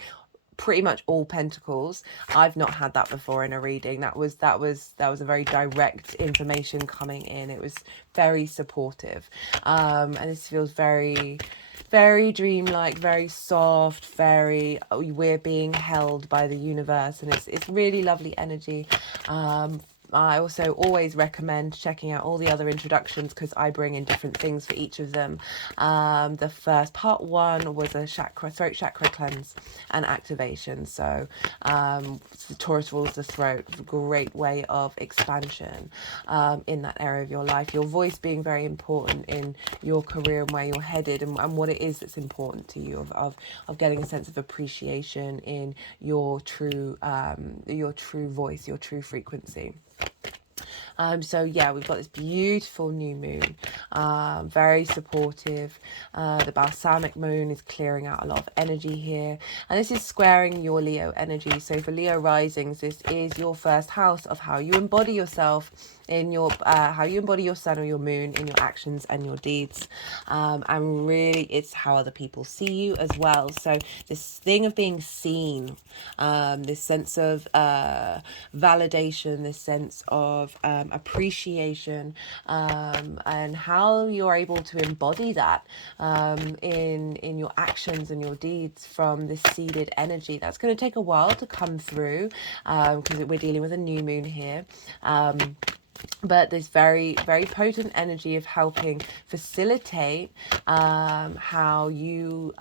pretty much all pentacles. I've not had that before in a reading. That was a very direct information coming in. It was very supportive, and this feels very, very dreamlike, very soft, we're being held by the universe, and it's really lovely energy. I also always recommend checking out all the other introductions because I bring in different things for each of them. The first part one was a throat chakra cleanse and activation. So the Taurus rules the throat, great way of expansion in that area of your life. Your voice being very important in your career and where you're headed, and what it is that's important to you, of getting a sense of appreciation in your true voice, your true frequency. So yeah, we've got this beautiful new moon, very supportive. The balsamic moon is clearing out a lot of energy here, and this is squaring your Leo energy. So for Leo risings, this is your first house of how you embody yourself in your how you embody your sun or your moon in your actions and your deeds, and really it's how other people see you as well. So this thing of being seen, this sense of validation, this sense of appreciation, and how you're able to embody that in your actions and your deeds from this seeded energy. That's going to take a while to come through because we're dealing with a new moon here. But this very, very potent energy of helping facilitate how you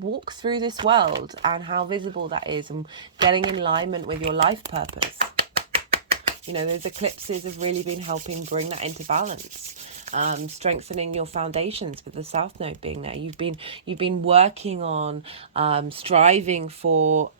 walk through this world and how visible that is, and getting in alignment with your life purpose. You know, those eclipses have really been helping bring that into balance. Strengthening your foundations with the South Node being there. You've been working on striving for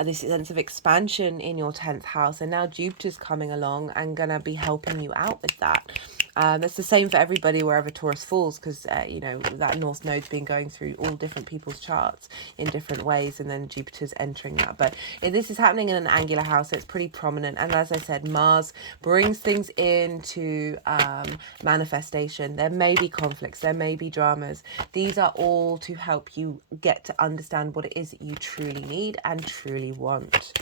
this sense of expansion in your 10th house, and now Jupiter's coming along and gonna be helping you out with that. That's the same for everybody wherever Taurus falls, because you know, that North Node's been going through all different people's charts in different ways, and then Jupiter's entering that. But this is happening in an angular house, so it's pretty prominent. And as I said, Mars brings things into manifestation. There may be conflicts, there may be dramas. These are all to help you get to understand what it is that you truly need and truly want.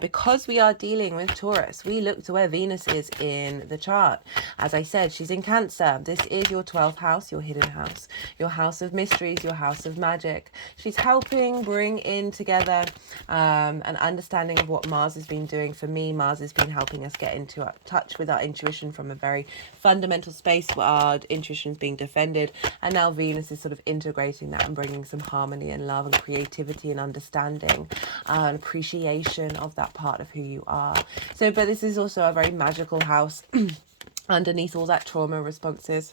Because we are dealing with Taurus, we look to where Venus is in the chart. As I said, she's in Cancer. This is your 12th house, your hidden house, your house of mysteries, your house of magic. She's helping bring in together an understanding of what Mars has been doing. For me, Mars has been helping us get into touch with our intuition from a very fundamental space where our intuition's being defended, and now Venus is sort of integrating that and bringing some harmony and love and creativity and understanding and appreciation of that part of who you are. So, but this is also a very magical house. Underneath all that trauma responses,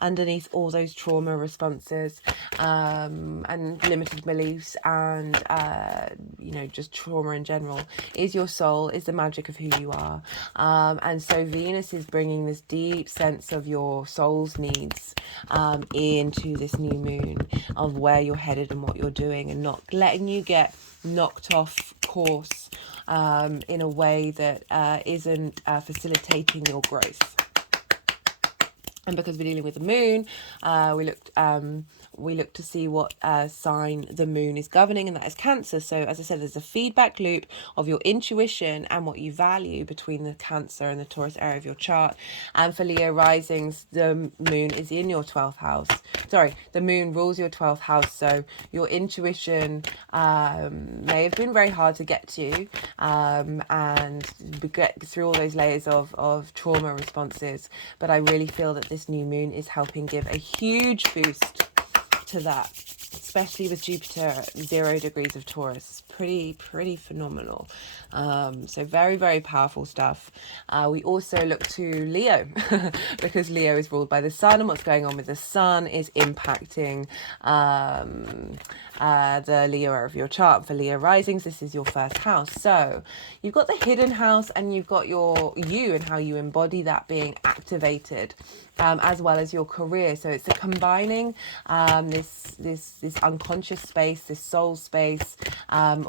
underneath all those trauma responses and limited beliefs and you know, just trauma in general, is your soul, is the magic of who you are. And so Venus is bringing this deep sense of your soul's needs into this new moon, of where you're headed and what you're doing, and not letting you get knocked off course in a way that isn't facilitating your growth. And because we're dealing with the moon, we look to see what sign the moon is governing, and that is Cancer. So as I said, there's a feedback loop of your intuition and what you value between the Cancer and the Taurus area of your chart. And for Leo risings, the moon is in your 12th house. Sorry, the moon rules your 12th house. So your intuition may have been very hard to get to and get through all those layers of trauma responses. But I really feel that this new moon is helping give a huge boost to that, especially with Jupiter at 0 degrees of Taurus. Pretty phenomenal. So very, very powerful stuff. We also look to Leo because Leo is ruled by the sun, and what's going on with the sun is impacting the Leo area of your chart. For Leo risings, this is your first house. So you've got the hidden house, and you've got you and how you embody that being activated, as well as your career. So it's a combining this unconscious space, this soul space,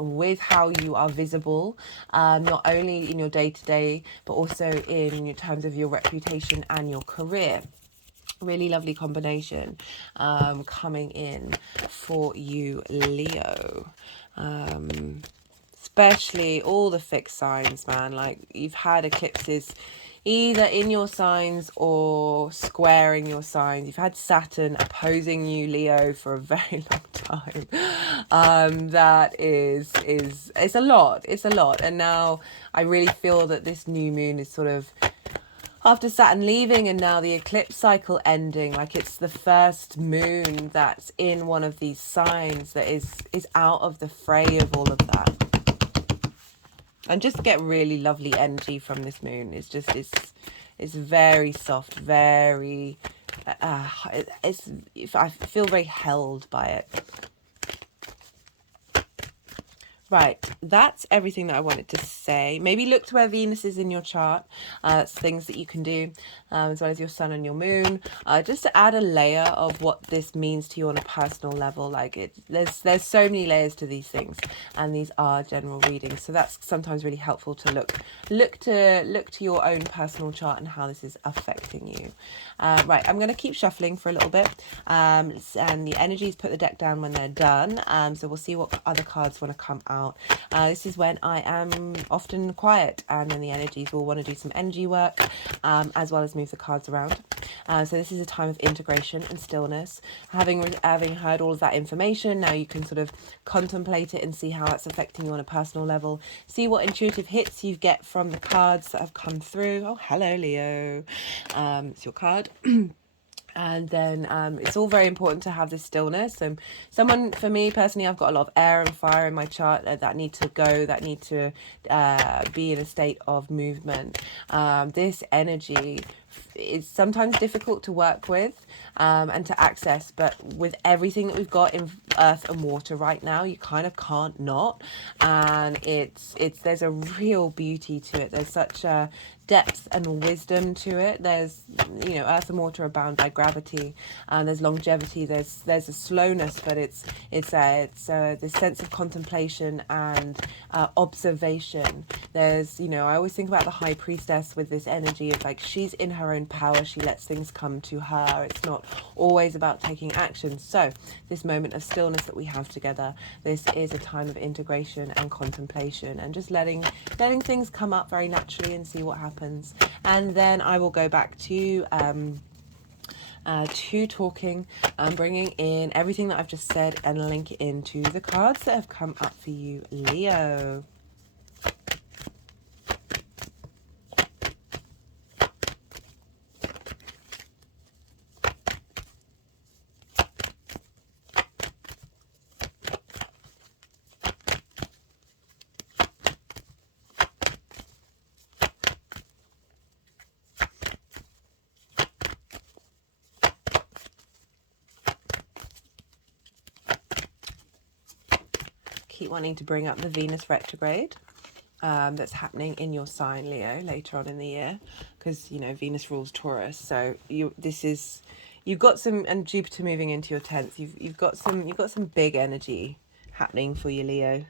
with how you are visible, not only in your day-to-day, but also in terms of your reputation and your career. Really lovely combination coming in for you, Leo. Especially all the fixed signs, man. Like, you've had eclipses either in your signs or squaring your signs. You've had Saturn opposing you, Leo, for a very long time. That is it's a lot. It's a lot. And now I really feel that this new moon is sort of, after Saturn leaving and now the eclipse cycle ending, like it's the first moon that's in one of these signs that is out of the fray of all of that. And just get really lovely energy from this moon. It's just it's very soft, very I feel very held by it. Right, that's everything that I wanted to say. Maybe look to where Venus is in your chart. That's things that you can do, as well as your sun and your moon, just to add a layer of what this means to you on a personal level. Like there's so many layers to these things, and these are general readings. So that's sometimes really helpful to look to your own personal chart and how this is affecting you. Right, I'm going to keep shuffling for a little bit, and the energies put the deck down when they're done. So we'll see what other cards want to come out. This is when I am often quiet, and then the energies will want to do some energy work, as well as move the cards around. So this is a time of integration and stillness. Having heard all of that information, now you can sort of contemplate it and see how it's affecting you on a personal level. See what intuitive hits you get from the cards that have come through. Oh, hello, Leo. It's your card. And then it's all very important to have this stillness. So for me personally, I've got a lot of air and fire in my chart that need to go, that need to be in a state of movement. This energy is sometimes difficult to work with and to access, but with everything that we've got in earth and water right now, you kind of can't not. And there's a real beauty to it. There's such a depth and wisdom to it. There's, earth and water are bound by gravity, and there's longevity, there's a slowness, but it's this sense of contemplation and observation. There's, I always think about the high priestess with this energy of like, she's in her own power, she lets things come to her. It's not always about taking action. So this moment of stillness that we have together, this is a time of integration and contemplation, and just letting things come up very naturally and see what happens. And then I will go back to talking and bringing in everything that I've just said and link it into the cards that have come up for you, Leo. Keep wanting to bring up the Venus retrograde that's happening in your sign, Leo, later on in the year, because Venus rules Taurus. So you've got some, and Jupiter moving into your 10th. You've got some big energy happening for you, Leo.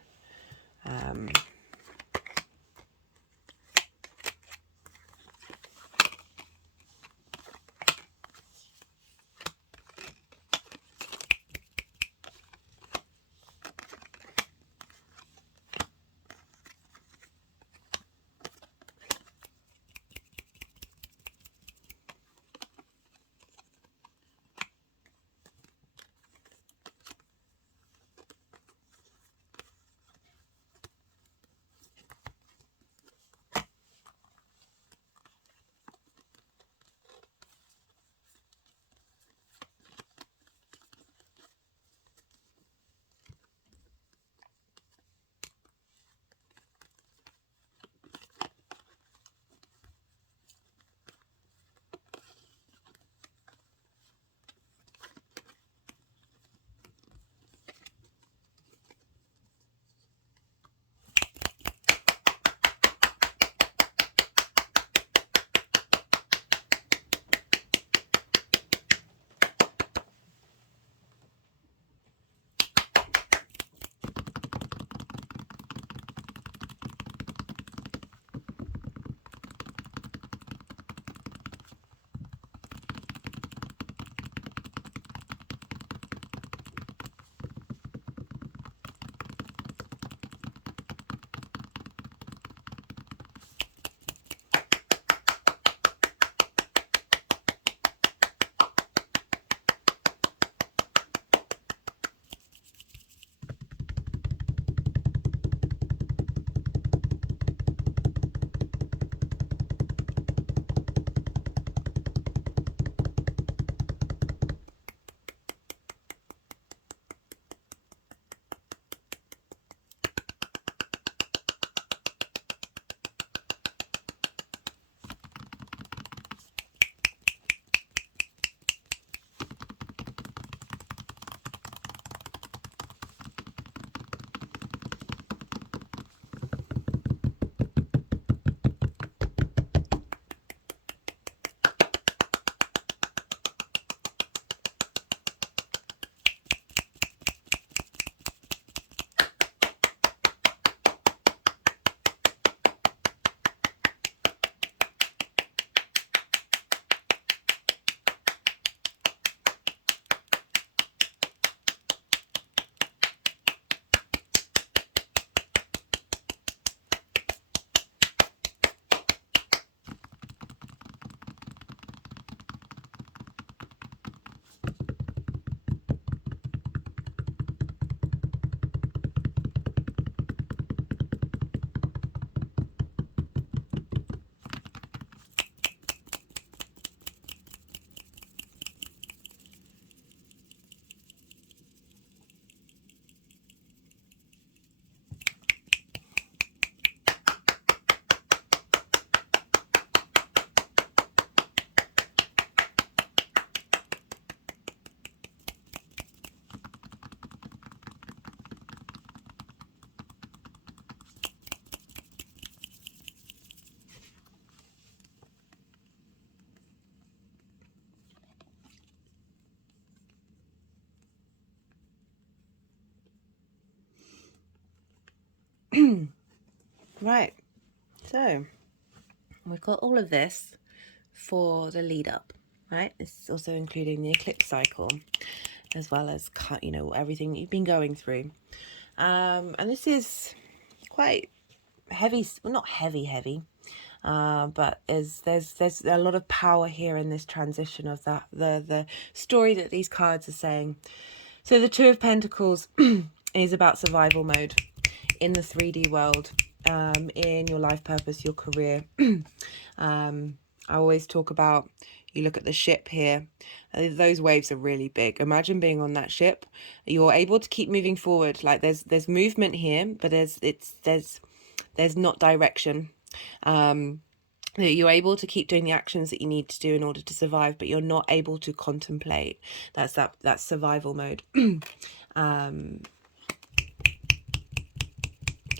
Right, so we've got all of this for the lead up, right? It's also including the eclipse cycle, as well as, you know, everything that you've been going through. And this is quite heavy, well, not heavy, but there's a lot of power here in this transition of that, the story that these cards are saying. So the Two of Pentacles is about survival mode in the 3D world, in your life purpose, your career. I always talk about, you look at the ship here, those waves are really big. Imagine being on that ship. You're able to keep moving forward. Like there's movement here, but there's not direction. You're able to keep doing the actions that you need to do in order to survive, but you're not able to contemplate. That's survival mode.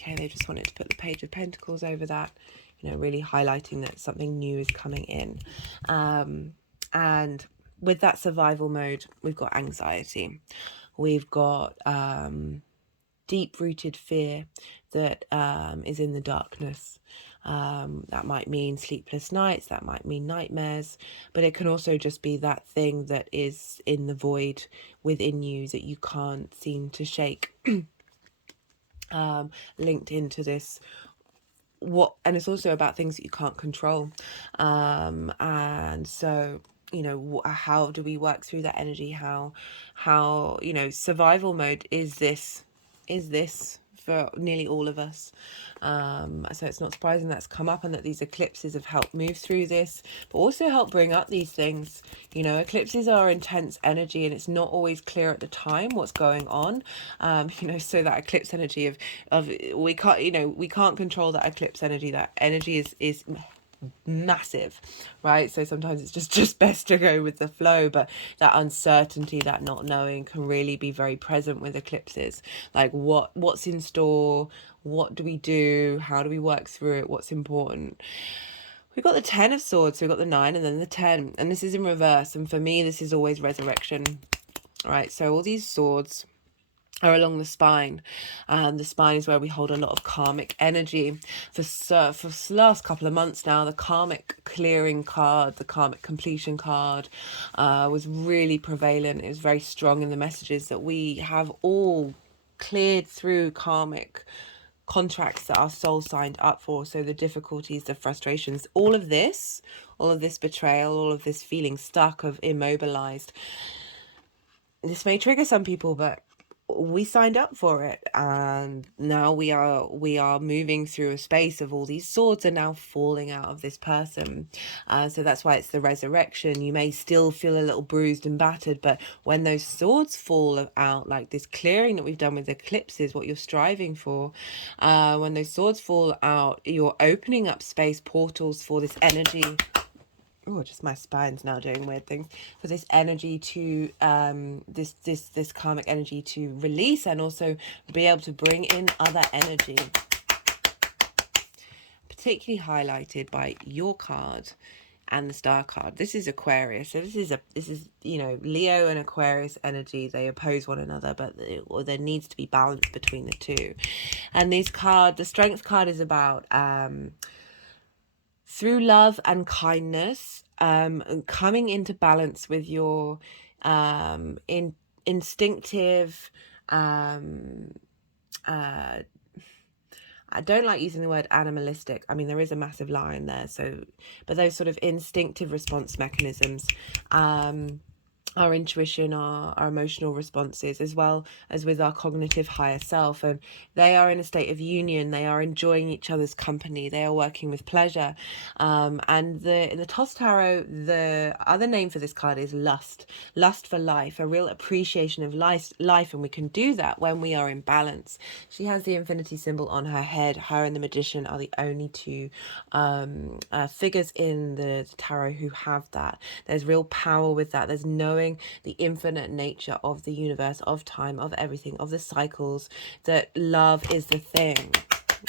Okay, they just wanted to put the Page of Pentacles over that, you know, really highlighting that something new is coming in. And with that survival mode, we've got anxiety. We've got deep-rooted fear that is in the darkness. That might mean sleepless nights, that might mean nightmares, but it can also just be that thing that is in the void within you that you can't seem to shake. Linked into this, and it's also about things that you can't control, and so, you know, how do we work through that energy? How you know, survival mode is this for nearly all of us. So it's not surprising that's come up, and that these eclipses have helped move through this, but also help bring up these things. You know, eclipses are intense energy, and it's not always clear at the time what's going on. You know, so that eclipse energy of we can't control that eclipse energy. That energy is massive, right? So sometimes it's just best to go with the flow, but that uncertainty, that not knowing, can really be very present with eclipses. Like what's in store, what do we do, how do we work through it, what's important. We've got the 10 of Swords, so we've got the 9 and then the 10, and this is in reverse, and for me this is always resurrection, right? So all these swords are along the spine, and the spine is where we hold a lot of karmic energy. For the last couple of months now, the karmic clearing card, the karmic completion card, was really prevalent. It was very strong in the messages that we have all cleared through karmic contracts that our soul signed up for. So the difficulties, the frustrations, all of this betrayal, all of this feeling stuck, of immobilized. This may trigger some people, but we signed up for it, and now we are moving through a space of all these swords are now falling out of this person. So that's why it's the resurrection. You may still feel a little bruised and battered, but when those swords fall out, like this clearing that we've done with eclipses, what you're striving for, when those swords fall out, you're opening up space, portals for this energy. Oh, just my spine's now doing weird things. For this energy to this karmic energy to release, and also be able to bring in other energy, particularly highlighted by your card and the Star card. This is Aquarius, so this is you know, Leo and Aquarius energy. They oppose one another, but there needs to be balance between the two. And this card, the Strength card, is about through love and kindness, coming into balance with your instinctive, I don't like using the word animalistic. I mean, there is a massive line there. So, but those sort of instinctive response mechanisms, our intuition, our emotional responses, as well as with our cognitive higher self, and they are in a state of union. They are enjoying each other's company. They are working with pleasure. And in the Toss Tarot, the other name for this card is lust for life, a real appreciation of life, and we can do that when we are in balance. She has the infinity symbol on her head. Her and the Magician are the only two figures in the tarot who have that. There's real power with that. There's knowing the infinite nature of the universe, of time, of everything, of the cycles, that love is the thing.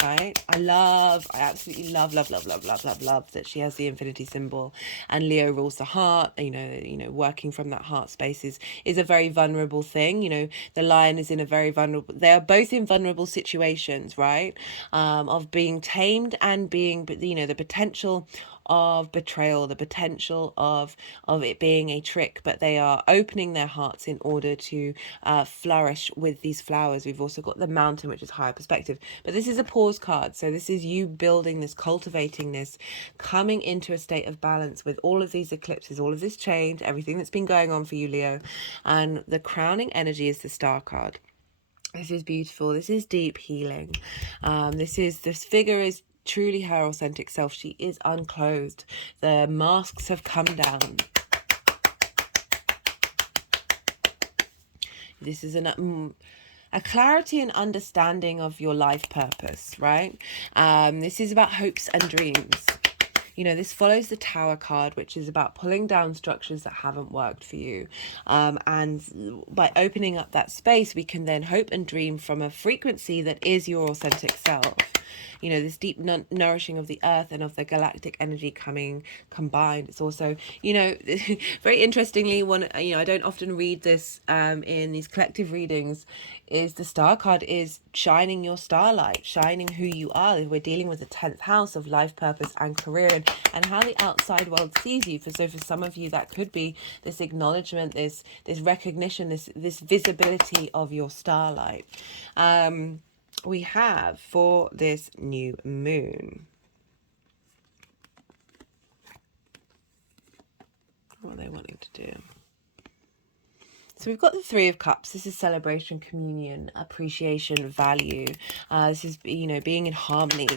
right? I absolutely love that she has the infinity symbol, and Leo rules the heart. Working from that heart space is a very vulnerable thing. The lion is in a very vulnerable, they are both in vulnerable situations, right? Of being tamed and being, the potential of betrayal, the potential of it being a trick, but they are opening their hearts in order to flourish with these flowers. We've also got the mountain, which is higher perspective, but this is a pause card. So this is you building this, cultivating this, coming into a state of balance with all of these eclipses, all of this change, everything that's been going on for you, Leo. And the crowning energy is the Star card. This is beautiful. This is deep healing. This figure is truly her authentic self. She is unclothed. The masks have come down. This is a clarity and understanding of your life purpose, right? This is about hopes and dreams. This follows the Tower card, which is about pulling down structures that haven't worked for you. And by opening up that space, we can then hope and dream from a frequency that is your authentic self. This deep nourishing of the earth and of the galactic energy coming combined. It's also, very interestingly, I don't often read this in these collective readings, is the Star card is shining your starlight, shining who you are. We're dealing with the 10th house of life purpose and career, and how the outside world sees you. So for some of you, that could be this acknowledgement, this recognition, this visibility of your starlight. We have for this new moon, what are they wanting to do? So we've got the Three of Cups. This is celebration, communion, appreciation, value. This is, being in harmony.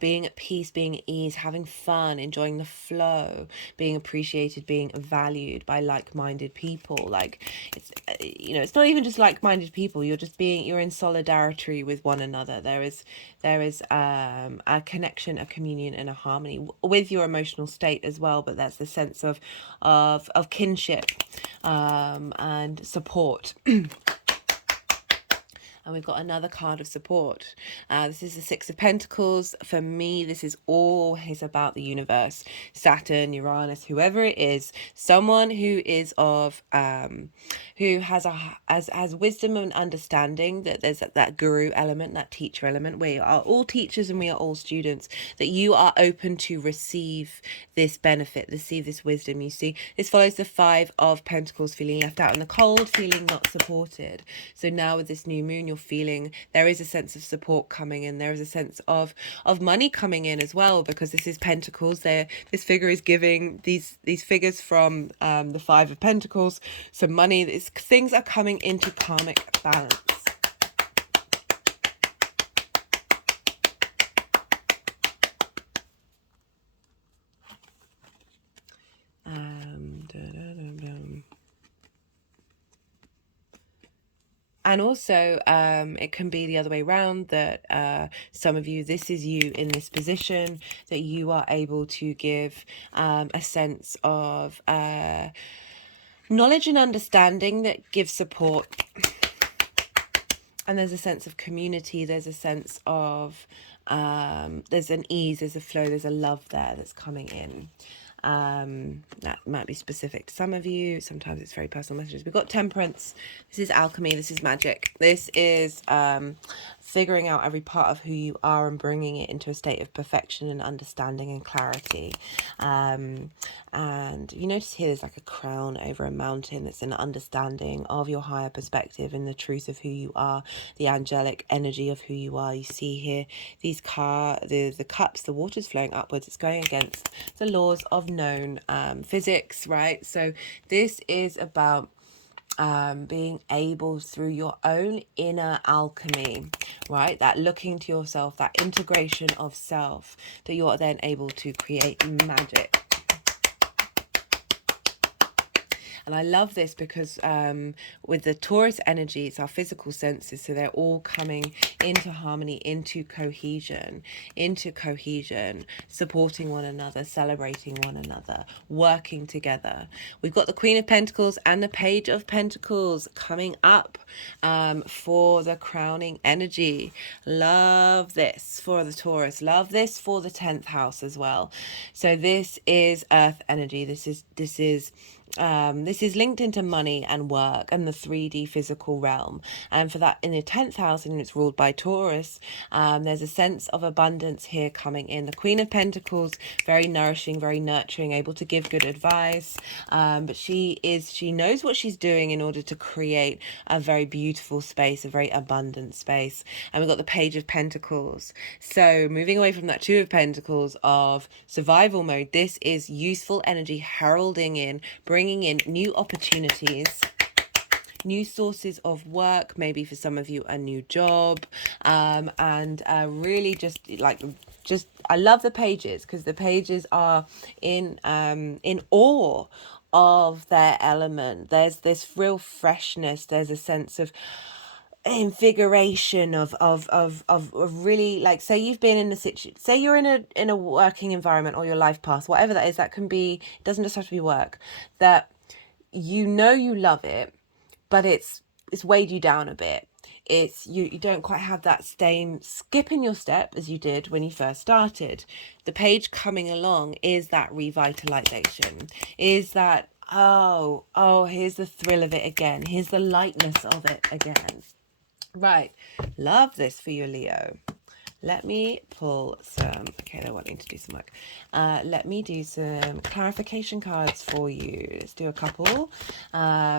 Being at peace, being at ease, having fun, enjoying the flow, being appreciated, being valued by like-minded people. Like, it's not even just like-minded people. You're in solidarity with one another. There is a connection, a communion, and a harmony with your emotional state as well. But that's the sense of kinship and support. And we've got another card of support. This is the Six of Pentacles. For me, this is always about the universe, Saturn, Uranus, whoever it is, someone who is who has wisdom and understanding, that there's that guru element, that teacher element. We are all teachers and we are all students, that you are open to receive this benefit, receive this wisdom. You see, this follows the Five of Pentacles, feeling left out in the cold, feeling not supported. So now with this new moon, you're feeling there is a sense of support coming in. There is a sense of money coming in as well, because this is Pentacles. This figure is giving these figures from the Five of Pentacles some money. Things are coming into karmic balance. And also, it can be the other way around, that some of you, this is you in this position, that you are able to give a sense of knowledge and understanding that gives support. And there's a sense of community, there's a sense of, there's an ease, there's a flow, there's a love there that's coming in. That might be specific to some of you. Sometimes it's very personal messages. We've got Temperance. This is alchemy. This is magic. This is figuring out every part of who you are and bringing it into a state of perfection and understanding and clarity. And you notice here there's like a crown over a mountain. It's an understanding of your higher perspective and the truth of who you are, the angelic energy of who you are. You see here these the cups, the water's flowing upwards. It's going against the laws of known physics, right? So this is about being able, through your own inner alchemy, right, that looking to yourself, that integration of self, that you are then able to create magic. And I love this because with the Taurus energy, it's our physical senses. So they're all coming into harmony, into cohesion, supporting one another, celebrating one another, working together. We've got the Queen of Pentacles and the Page of Pentacles coming up for the crowning energy. Love this for the Taurus. Love this for the 10th house as well. So this is Earth energy. This is linked into money and work and the 3D physical realm. And for that, in the 10th house, and it's ruled by Taurus, there's a sense of abundance here coming in. The Queen of Pentacles, very nourishing, very nurturing, able to give good advice. But she knows what she's doing in order to create a very beautiful space, a very abundant space. And we've got the Page of Pentacles. So moving away from that Two of Pentacles of survival mode, this is useful energy heralding in, bringing in new opportunities, new sources of work, maybe for some of you a new job, and really just I love the pages because the pages are in awe of their element. There's this real freshness, there's a sense of invigoration of really, like, say you've been in a situation, say you're in a working environment or your life path, whatever that is, that can be, it doesn't just have to be work, that you love it, but it's weighed you down a bit. It's you don't quite have that same skip in your step as you did when you first started. The page coming along is that revitalization, is that oh here's the thrill of it again, here's the lightness of it again. Right, love this for you, Leo. Let me pull some, okay, they're wanting to do some work. Let me do some clarification cards for you. Let's do a couple.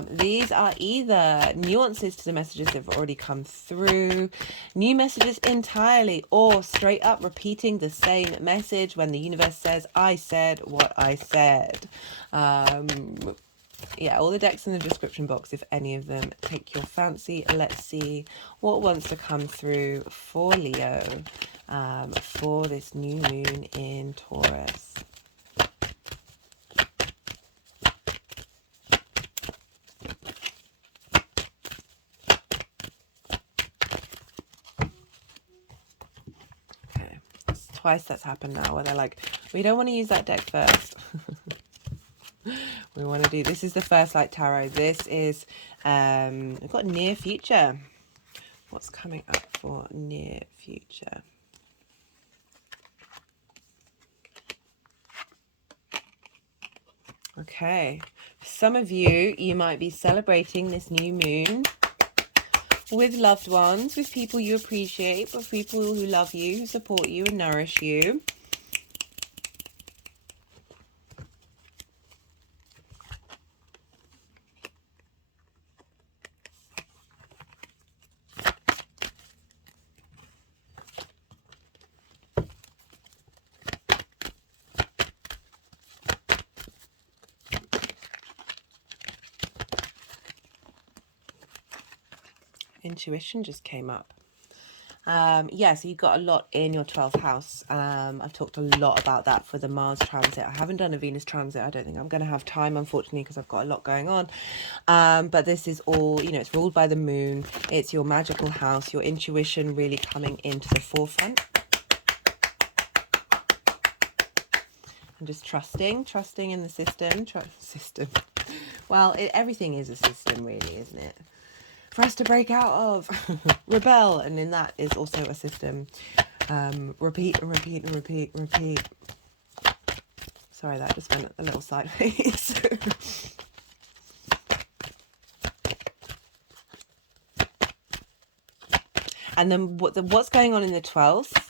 These are either nuances to the messages that have already come through, new messages entirely, or straight up repeating the same message when the universe says, I said what I said. Yeah, all the decks in the description box if any of them take your fancy. Let's see what wants to come through for Leo for this new moon in Taurus. Okay, it's twice that's happened now where they're like, we don't want to use that deck first. We want to do, this is the First Light Tarot. This is, we've got near future. What's coming up for near future? Okay, some of you might be celebrating this new moon with loved ones, with people you appreciate, with people who love you, who support you and nourish you. Intuition just came up. Yeah, so you've got a lot in your 12th house. I've talked a lot about that for the Mars transit. I haven't done a Venus transit. I don't think I'm going to have time, unfortunately, because I've got a lot going on. But this is all, it's ruled by the moon. It's your magical house, your intuition really coming into the forefront. And just trusting in the system. Well, everything is a system, really, isn't it? For us to break out of, rebel, and in that is also a system. Repeat and repeat and repeat and repeat. Sorry, that just went a little sideways. And then what's going on in the 12th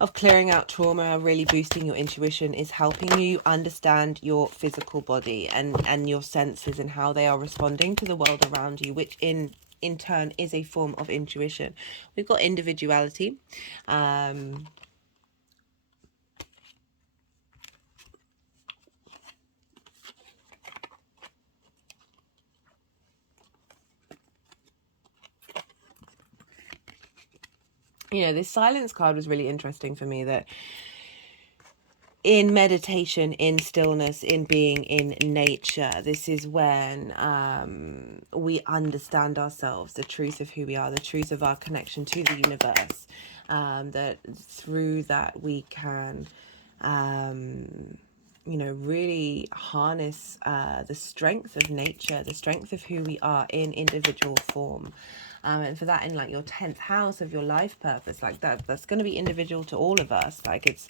of clearing out trauma, really boosting your intuition, is helping you understand your physical body and your senses and how they are responding to the world around you, which in turn is a form of intuition. We've got individuality. This silence card was really interesting for me, that in meditation, in stillness, in being in nature. This is when we understand ourselves, the truth of who we are, the truth of our connection to the universe. That through that we can, really harness the strength of nature, the strength of who we are in individual form. And for that, in like your 10th house of your life purpose, like that's going to be individual to all of us. Like it's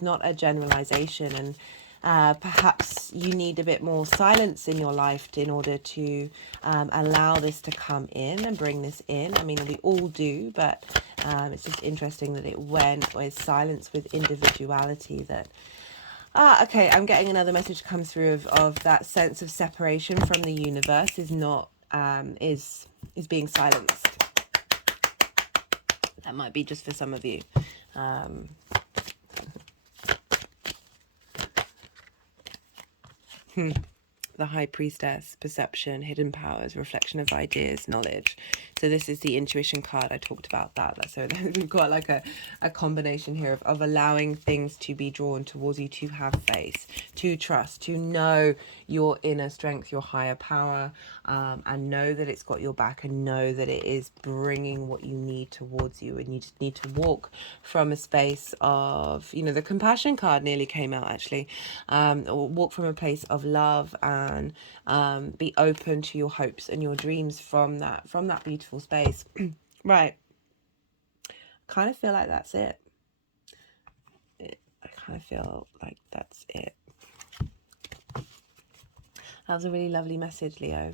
not a generalization. And perhaps you need a bit more silence in your life in order to allow this to come in and bring this in. I mean, we all do, but it's just interesting that it went with silence, with individuality. That okay, I'm getting another message come through of that sense of separation from the universe is not is being silenced. That might be just for some of you. The High Priestess, perception, hidden powers, reflection of ideas, knowledge. So this is the intuition card. I talked about that. So we've got like a combination here of allowing things to be drawn towards you, to have faith, to trust, to know your inner strength, your higher power, and know that it's got your back, and know that it is bringing what you need towards you. And you just need to walk from a space of, the compassion card nearly came out actually, or walk from a place of love, and be open to your hopes and your dreams from that beautiful space. Right, kind of feel like that's it. I kind of feel like that's it. That was a really lovely message, Leo.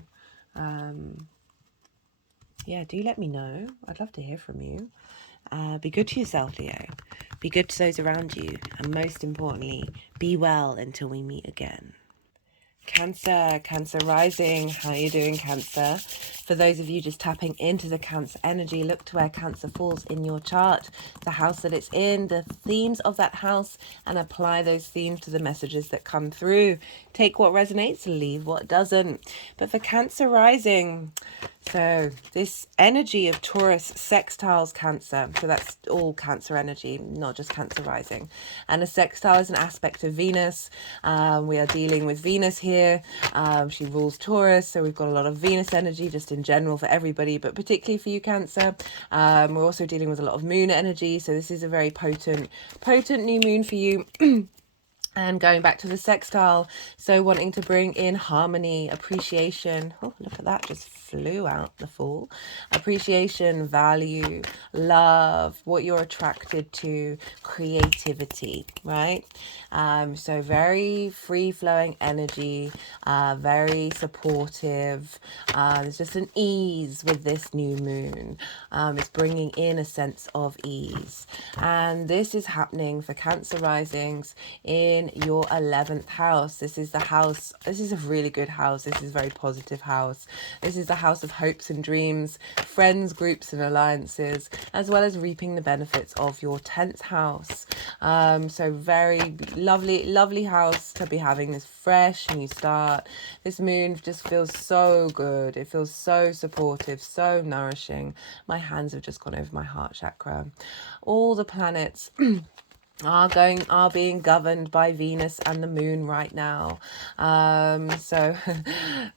Yeah, do let me know. I'd love to hear from you. Be good to yourself, Leo. Be good to those around you, and most importantly, be well until we meet again. Cancer rising. How are you doing, Cancer? For those of you just tapping into the Cancer energy, look to where Cancer falls in your chart, the house that it's in, the themes of that house, and apply those themes to the messages that come through. Take what resonates, leave what doesn't. But for Cancer rising, so this energy of Taurus sextiles Cancer. So that's all Cancer energy, not just Cancer rising. And a sextile is an aspect of Venus. We are dealing with Venus here. She rules Taurus. So we've got a lot of Venus energy just in general for everybody, but particularly for you, Cancer. We're also dealing with a lot of moon energy. So this is a very potent new moon for you. And going back to the sextile, so wanting to bring in harmony, appreciation. Oh, look at that, just flew out the Fool. Appreciation, value, love, what you're attracted to, creativity, right? So very free-flowing energy, very supportive. There's just an ease with this new moon. It's bringing in a sense of ease. And this is happening for Cancer risings in your 11th house. This is the house, this is a really good house. This is a very positive house. This is the house of hopes and dreams, friends, groups and alliances, as well as reaping the benefits of your 10th house. So very lovely house to be having this fresh new start. This moon just feels so good. It feels so supportive, so nourishing. My hands have just gone over my heart chakra. All the planets are being governed by Venus and the moon right now. So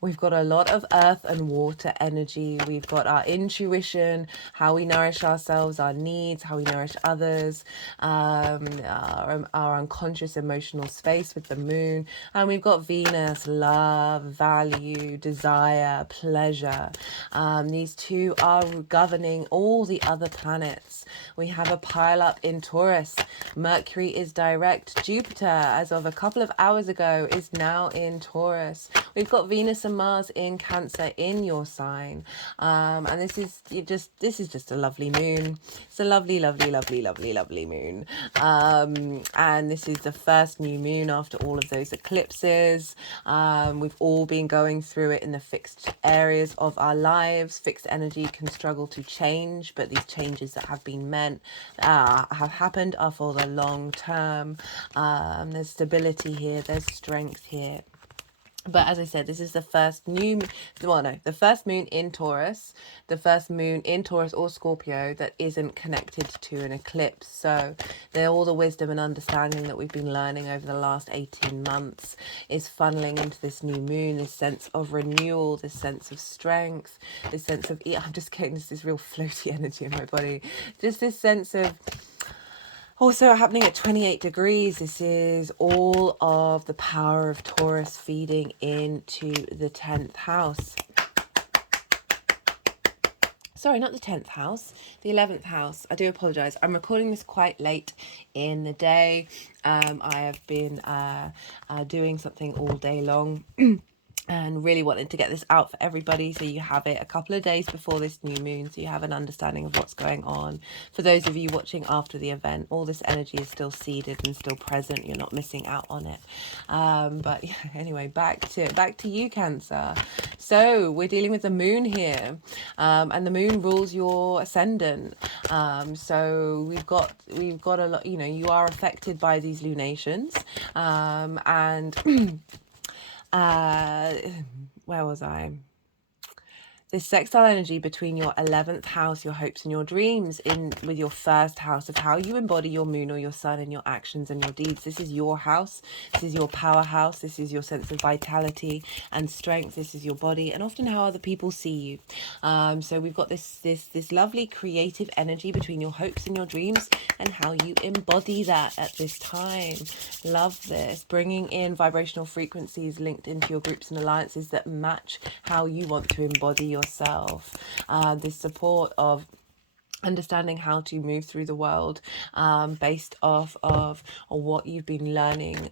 we've got a lot of earth and water energy. We've got our intuition, how we nourish ourselves, our needs, how we nourish others, our unconscious emotional space with the moon. And we've got Venus, love, value, desire, pleasure. These two are governing all the other planets. We have a pile up in Taurus. Mercury is direct. Jupiter, as of a couple of hours ago, is now in Taurus. We've got Venus and Mars in Cancer in your sign. And this is just a lovely moon. It's a lovely moon. And this is the first new moon after all of those eclipses. We've all been going through it in the fixed areas of our lives. Fixed energy can struggle to change, but these changes that have been meant have happened are for the long term. There's stability here, there's strength here. But as I said, this is the first the first moon in Taurus, the first moon in Taurus or Scorpio that isn't connected to an eclipse. So all the wisdom and understanding that we've been learning over the last 18 months is funneling into this new moon, this sense of renewal, this sense of strength, this sense of, I'm just getting this real floaty energy in my body, just this sense of, also happening at 28 degrees, this is all of the power of Taurus feeding into the 10th house. Sorry, not the 10th house, the 11th house. I do apologize. I'm recording this quite late in the day. I have been doing something all day long. And really wanted to get this out for everybody, so you have it a couple of days before this new moon, so you have an understanding of what's going on. For those of you watching after the event, all this energy is still seeded and still present. You're not missing out on it. But yeah, anyway, back to you, Cancer. So we're dealing with the moon here, and the moon rules your ascendant. So we've got a lot. You know, you are affected by these lunations, and where was I? This sextile energy between your 11th house, your hopes and your dreams, with your first house of how you embody your moon or your sun in your actions and your deeds. This is your house. This is your powerhouse. This is your sense of vitality and strength. This is your body, and often how other people see you. So we've got this lovely creative energy between your hopes and your dreams and how you embody that at this time. Love this. Bringing in vibrational frequencies linked into your groups and alliances that match how you want to embody yourself. This support of understanding how to move through the world based off of what you've been learning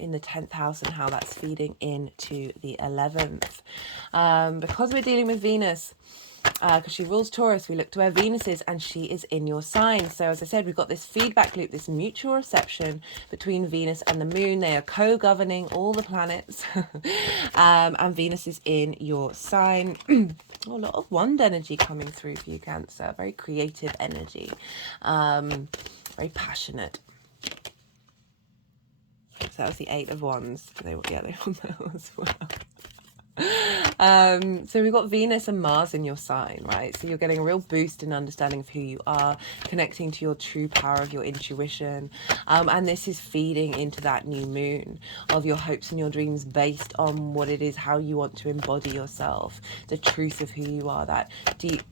in the 10th house and how that's feeding into the 11th. Because we're dealing with Venus, because she rules Taurus, we look to where Venus is, and she is in your sign. So as I said, we've got this feedback loop, this mutual reception between Venus and the moon. They are co-governing all the planets. And Venus is in your sign. A lot of wand energy coming through for you, Cancer. Very creative energy. Very passionate. So that was the 8 of Wands. They were on that as well. So we've got Venus and Mars in your sign, right? So you're getting a real boost in understanding of who you are, connecting to your true power of your intuition, and this is feeding into that new moon of your hopes and your dreams based on what it is, how you want to embody yourself, the truth of who you are, that deep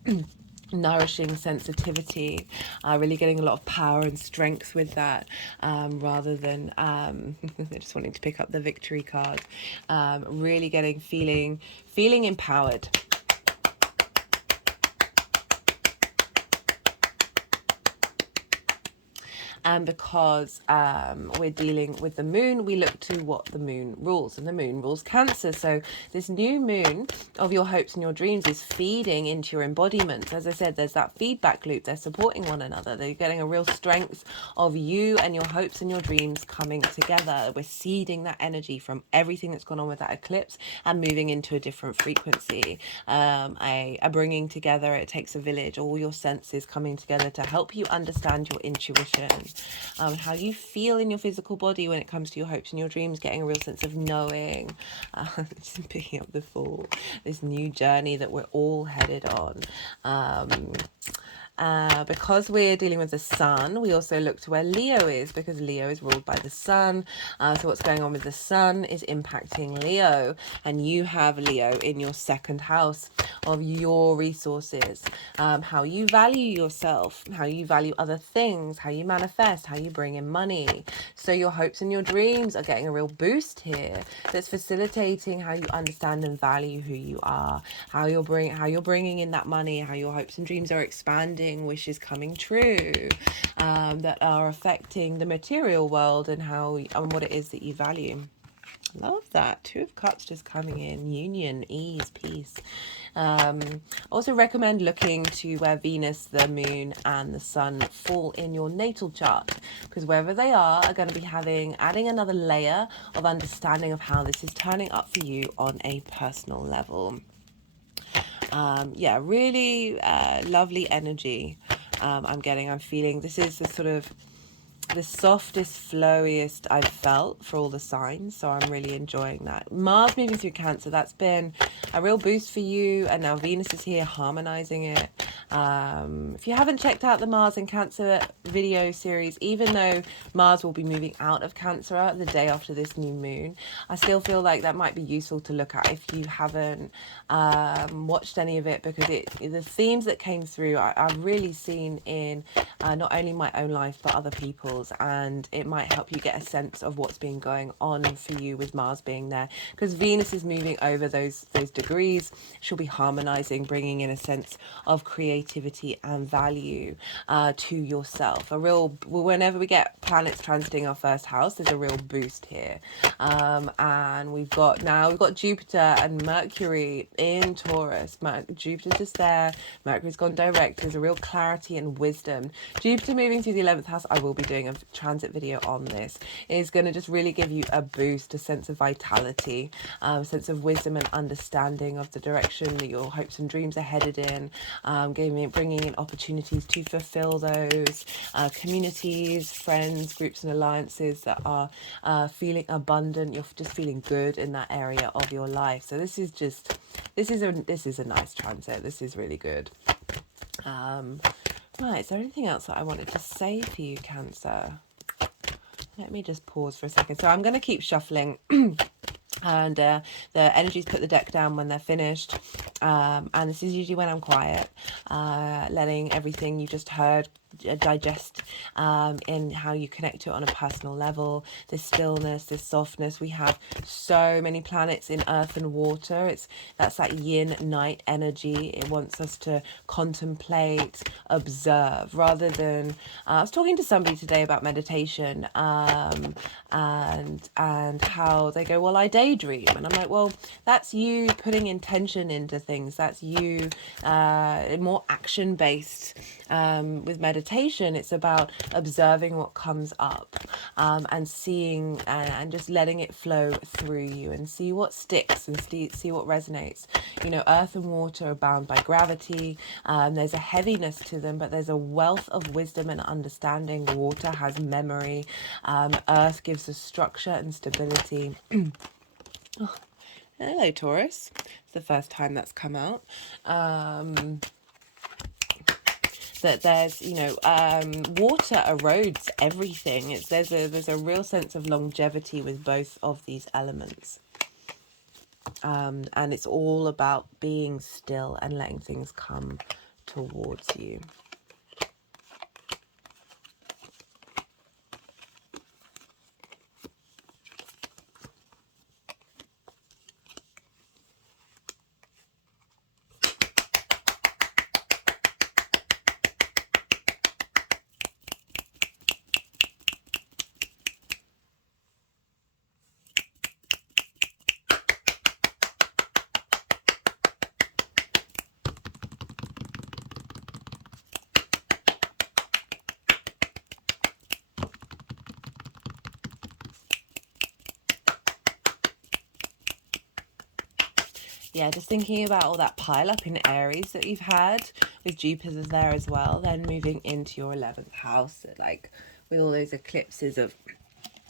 nourishing sensitivity, really getting a lot of power and strength with that, rather than just wanting to pick up the victory card, really feeling empowered. And because we're dealing with the moon, we look to what the moon rules, and the moon rules Cancer. So this new moon of your hopes and your dreams is feeding into your embodiment. As I said, there's that feedback loop. They're supporting one another. They're getting a real strength of you and your hopes and your dreams coming together. We're seeding that energy from everything that's gone on with that eclipse and moving into a different frequency. A bringing together, it takes a village, all your senses coming together to help you understand your intuition. How you feel in your physical body when it comes to your hopes and your dreams, getting a real sense of knowing, just picking up the Fool, this new journey that we're all headed on. Because we're dealing with the sun, we also look to where Leo is, because Leo is ruled by the sun. So what's going on with the sun is impacting Leo, and you have Leo in your second house of your resources, how you value yourself, how you value other things, how you manifest, how you bring in money. So your hopes and your dreams are getting a real boost here that's facilitating how you understand and value who you are, how you're bringing in that money, how your hopes and dreams are expanding, wishes coming true, that are affecting the material world and what it is that you value. Love that. 2 of Cups just coming in. Union, ease, peace. Also recommend looking to where Venus, the moon, and the sun fall in your natal chart, because wherever they are going to be adding another layer of understanding of how this is turning up for you on a personal level. Yeah, really lovely energy. I'm feeling this is the sort of the softest, flowiest I've felt for all the signs. So I'm really enjoying that. Mars moving through Cancer, that's been a real boost for you. And now Venus is here harmonizing it. If you haven't checked out the Mars and Cancer video series, even though Mars will be moving out of Cancer the day after this new moon, I still feel like that might be useful to look at if you haven't watched any of it, because the themes that came through I've really seen in not only my own life but other people's, and it might help you get a sense of what's been going on for you with Mars being there, because Venus is moving over those degrees. She'll be harmonizing, bringing in a sense of creativity and value to yourself. Whenever we get planets transiting our first house, there's a real boost here. And we've got Jupiter and Mercury in Taurus. Jupiter's just there, Mercury's gone direct. There's a real clarity and wisdom. Jupiter moving through the 11th house, I will be doing a transit video on this, is going to just really give you a boost, a sense of vitality, a sense of wisdom and understanding of the direction that your hopes and dreams are headed in, bringing in opportunities to fulfill those, communities, friends, groups and alliances that are feeling abundant. You're just feeling good in that area of your life. So this is a nice transit. This is really good. Right, is there anything else that I wanted to say for you, Cancer? Let me just pause for a second. So I'm going to keep shuffling. And the energies put the deck down when they're finished, and this is usually when I'm quiet, letting everything you just heard digest in how you connect to it on a personal level. This stillness, this softness. We have so many planets in earth and water. That's that yin night energy. It wants us to contemplate, observe, rather than I was talking to somebody today about meditation, and how they go, well, I daydream, and I'm like, well, that's you putting intention into things. That's you more action based. With meditation, it's about observing what comes up, and seeing and just letting it flow through you, and see what sticks and see what resonates. Earth and water are bound by gravity. There's a heaviness to them, but there's a wealth of wisdom and understanding. Water has memory. Earth gives us structure and stability. Oh, hello, Taurus. It's the first time that's come out. That there's water erodes everything. There's a real sense of longevity with both of these elements, and it's all about being still and letting things come towards you. Yeah, just thinking about all that pile up in Aries that you've had with Jupiter there as well, then moving into your 11th house, like with all those eclipses of,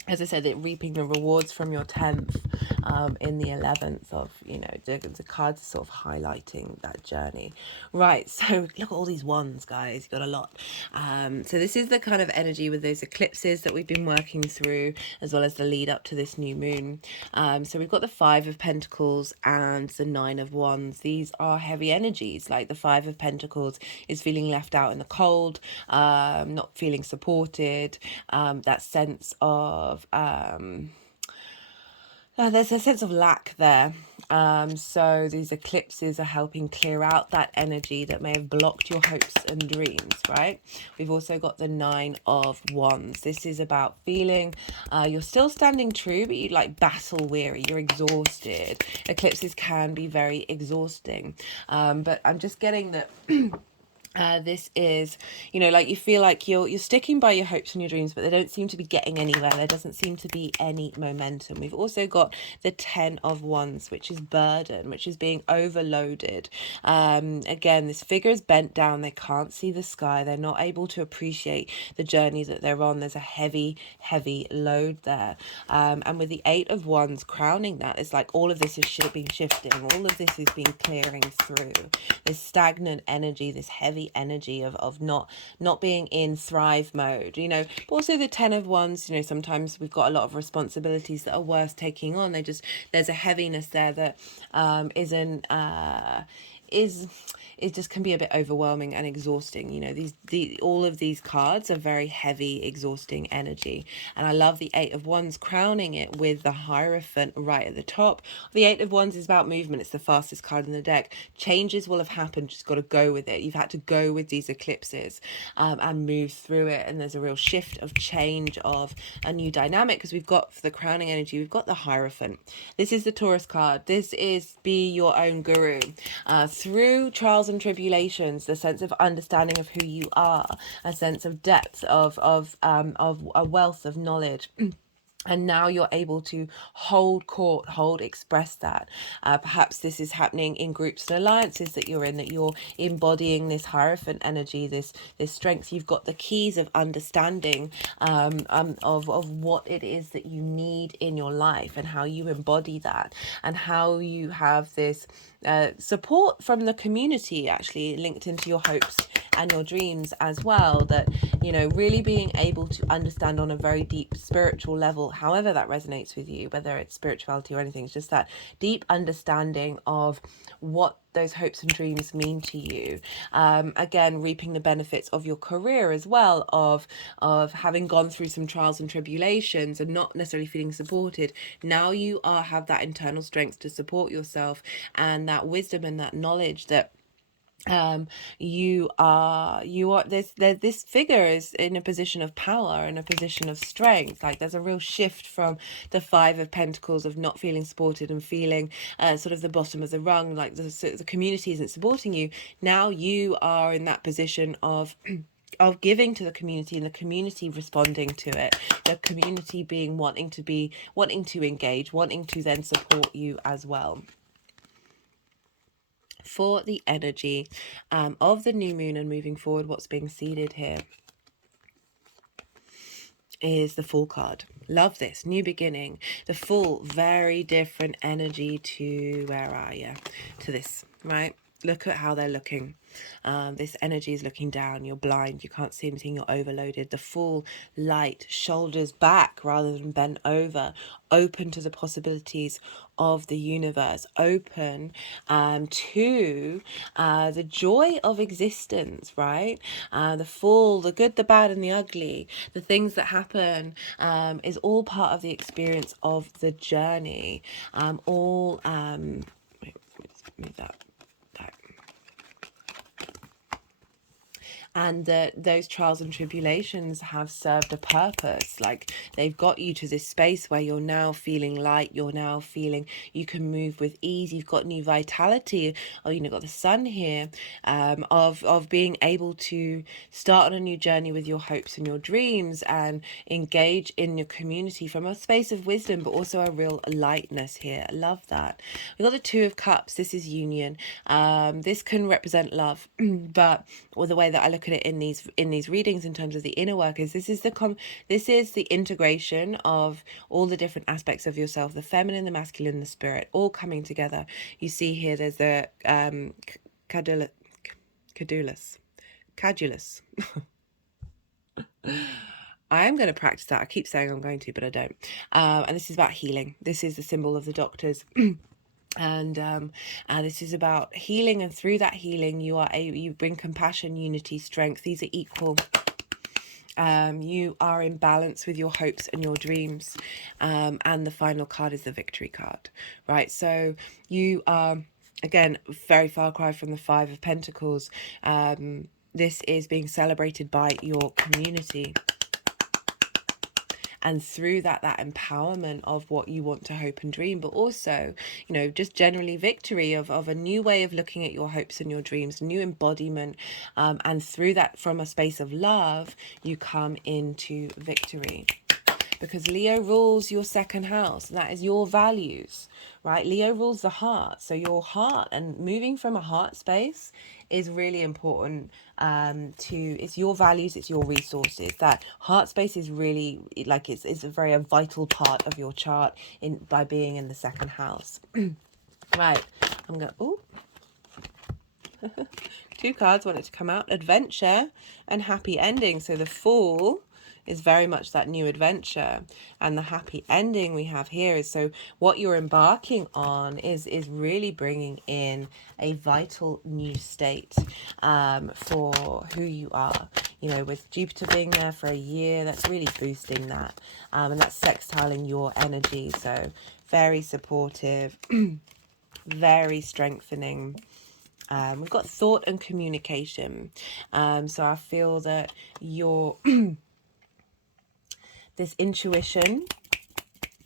as I said, reaping the rewards from your 10th in the 11th of, the cards are sort of highlighting that journey. Right, so look at all these wands, guys. You've got a lot. So this is the kind of energy with those eclipses that we've been working through, as well as the lead up to this new moon. So we've got the 5 of Pentacles and the 9 of Wands. These are heavy energies. Like the 5 of Pentacles is feeling left out in the cold, not feeling supported, that sense of there's a sense of lack there. So these eclipses are helping clear out that energy that may have blocked your hopes and dreams, right? We've also got the 9 of Wands. This is about feeling you're still standing true, but you're like battle weary, you're exhausted. Eclipses can be very exhausting. But I'm just getting that This is, you know, like you feel like you're sticking by your hopes and your dreams, but they don't seem to be getting anywhere. There doesn't seem to be any momentum. We've also got the 10 of Wands, which is burden, which is being overloaded. Again, this figure is bent down. They can't see the sky. They're not able to appreciate the journey that they're on. There's a heavy, heavy load there. And with the 8 of Wands crowning that, it's like all of this is being shifting. All of this is being clearing through. This stagnant energy, this heavy energy of not being in thrive mode, you know. But also the 10 of Wands, you know, sometimes we've got a lot of responsibilities that are worth taking on. There's a heaviness there that isn't is it just can be a bit overwhelming and exhausting. You know, all of these cards are very heavy, exhausting energy. And I love the 8 of Wands crowning it with the Hierophant right at the top. The 8 of Wands is about movement. It's the fastest card in the deck. Changes will have happened, just got to go with it. You've had to go with these eclipses and move through it. And there's a real shift of change, of a new dynamic, because we've got, for the crowning energy, we've got the Hierophant. This is the Taurus card. This is be your own guru. Through trials and tribulations, the sense of understanding of who you are, a sense of depth, of a wealth of knowledge. And now you're able to hold court, express that. Perhaps this is happening in groups and alliances that you're in, that you're embodying this Hierophant energy, this strength. You've got the keys of understanding of what it is that you need in your life, and how you embody that, and how you have this support from the community actually linked into your hopes and your dreams as well. That, you know, really being able to understand on a very deep spiritual level, however that resonates with you, whether it's spirituality or anything, it's just that deep understanding of what those hopes and dreams mean to you. Again, reaping the benefits of your career as well, of having gone through some trials and tribulations and not necessarily feeling supported. Now you have that internal strength to support yourself, and that wisdom and that knowledge that you are this figure is in a position of power, in a position of strength. Like there's a real shift from the 5 of Pentacles, of not feeling supported and feeling sort of the bottom of the rung, like the community isn't supporting you. Now you are in that position of giving to the community, and the community responding to it, the community wanting to engage, wanting to then support you as well. For the energy of the new moon and moving forward, what's being seeded here is the Fool card. Love this. New beginning. The Fool, very different energy to, where are you? To this, right? Look at how they're looking. This energy is looking down. You're blind. You can't see anything. You're overloaded. The Fool, light, shoulders back rather than bent over, open to the possibilities of the universe, open to the joy of existence, right? The Fool, the good, the bad, and the ugly, the things that happen is all part of the experience of the journey. Wait, let me just move that. And that those trials and tribulations have served a purpose. Like they've got you to this space where you're now feeling light, you're now feeling you can move with ease, you've got new vitality, or you know, got the Sun here, of being able to start on a new journey with your hopes and your dreams, and engage in your community from a space of wisdom, but also a real lightness here. I love that. We've got the 2 of Cups. This is union. This can represent love, but the way that I look at it in these readings in terms of the inner work is this is the integration of all the different aspects of yourself, the feminine, the masculine, the spirit, all coming together. You see here there's the cadulus. I am going to practice that. I keep saying I'm going to, but I don't. And this is about healing. This is the symbol of the doctors. And this is about healing, and through that healing you bring compassion, unity, strength. These are equal. You are in balance with your hopes and your dreams, and the final card is the Victory card, right? So you are, again, very far cry from the 5 of Pentacles. This is being celebrated by your community. and through that empowerment of what you want to hope and dream, but also, you know, just generally victory of a new way of looking at your hopes and your dreams, new embodiment, and through that, from a space of love, you come into victory. Because Leo rules your second house, and that is your values, right? Leo rules the heart. So your heart, and moving from a heart space is really important. It's your values, it's your resources. That heart space is really like it's a very vital part of your chart by being in the second house. Right, I'm gonna two cards wanted to come out: adventure and happy ending. So the Fool is very much that new adventure, and the happy ending we have here is, so what you're embarking on is really bringing in a vital new state for who you are. You know, with Jupiter being there for a year, that's really boosting that, and that's sextiling your energy. So very supportive, very strengthening. We've got thought and communication. So I feel that your this intuition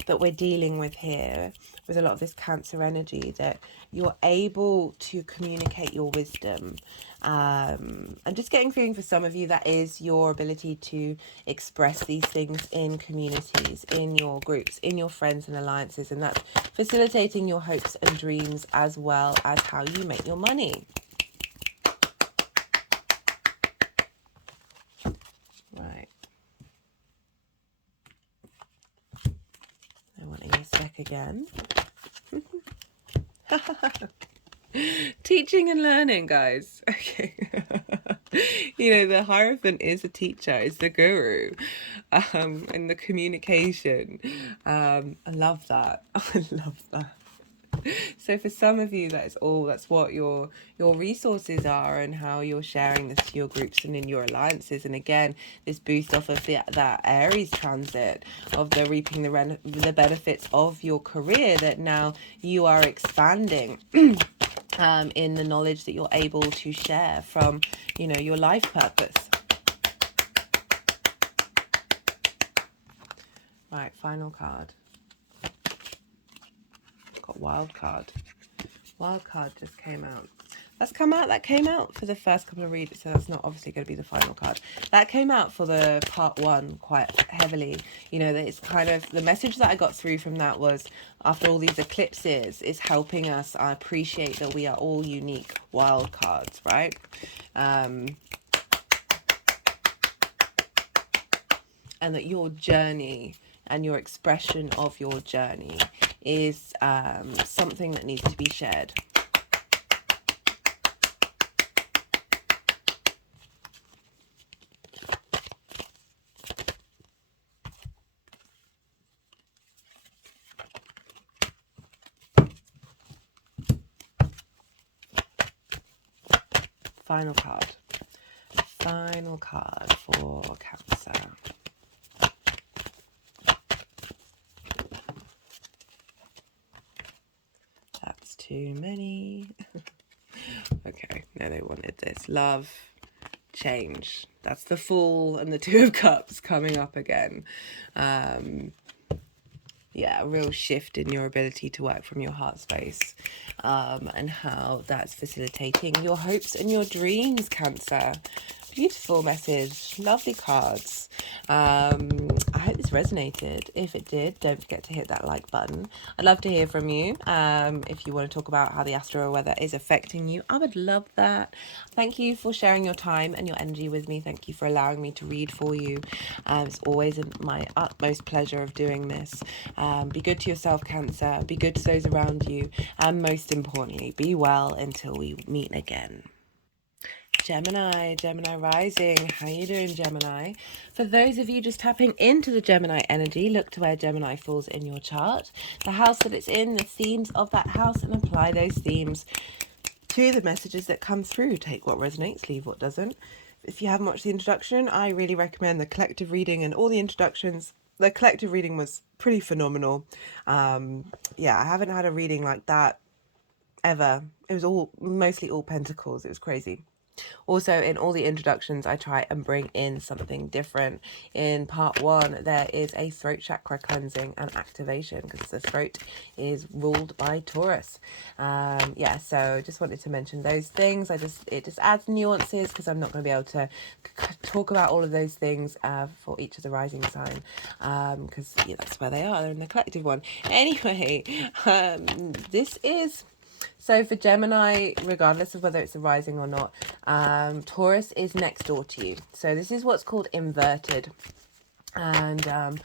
that we're dealing with here, with a lot of this Cancer energy, that you're able to communicate your wisdom. And just getting feeling for some of you, that is your ability to express these things in communities, in your groups, in your friends and alliances. And that's facilitating your hopes and dreams, as well as how you make your money. Right. I want a spec again. Teaching and learning, guys. Okay. You know, the Hierophant is a teacher, is the guru, and the communication. I love that. I love that. So for some of you, that's what your resources are, and how you're sharing this to your groups and in your alliances. And again, this boost off of that Aries transit, of the reaping the benefits of your career, that now you are expanding in the knowledge that you're able to share from, you know, your life purpose. Right, final card. Got wild card. Wild card just came out. That came out for the first couple of readings, so that's not obviously going to be the final card. That came out for the part one quite heavily. You know, that it's kind of the message that I got through from that was, after all these eclipses, is helping us appreciate that we are all unique wild cards, right? And that your journey and your expression of your journey is something that needs to be shared. Final card. Final card for Cancer. That's too many. Okay, no, they wanted this. Love, change. That's the Fool and the Two of Cups coming up again. Yeah, a real shift in your ability to work from your heart space, and how that's facilitating your hopes and your dreams, Cancer. Beautiful message, lovely cards. I hope this resonated. If it did, don't forget to hit that like button. I'd love to hear from you. If you want to talk about how the astro weather is affecting you, I would love that. Thank you for sharing your time and your energy with me. Thank you for allowing me to read for you. It's always my utmost pleasure of doing this. Be good to yourself, Cancer. Be good to those around you. And most importantly, be well until we meet again. Gemini rising. How you doing, Gemini? For those of you just tapping into the Gemini energy, look to where Gemini falls in your chart, the house that it's in, the themes of that house, and apply those themes to the messages that come through. Take what resonates, leave what doesn't. If you haven't watched the introduction, I really recommend the collective reading and all the introductions. The collective reading was pretty phenomenal. Yeah, I haven't had a reading like that ever. It was mostly all pentacles. It was crazy. Also, in all the introductions, I try and bring in something different. In part 1, there is a throat chakra cleansing and activation, because the throat is ruled by Taurus. Yeah, so just wanted to mention those things. It just adds nuances, because I'm not going to be able to talk about all of those things for each of the rising sign, because yeah, that's where they are. They're in the collective one. Anyway, this is... So for Gemini, regardless of whether it's a rising or not, Taurus is next door to you. So this is what's called inverted. And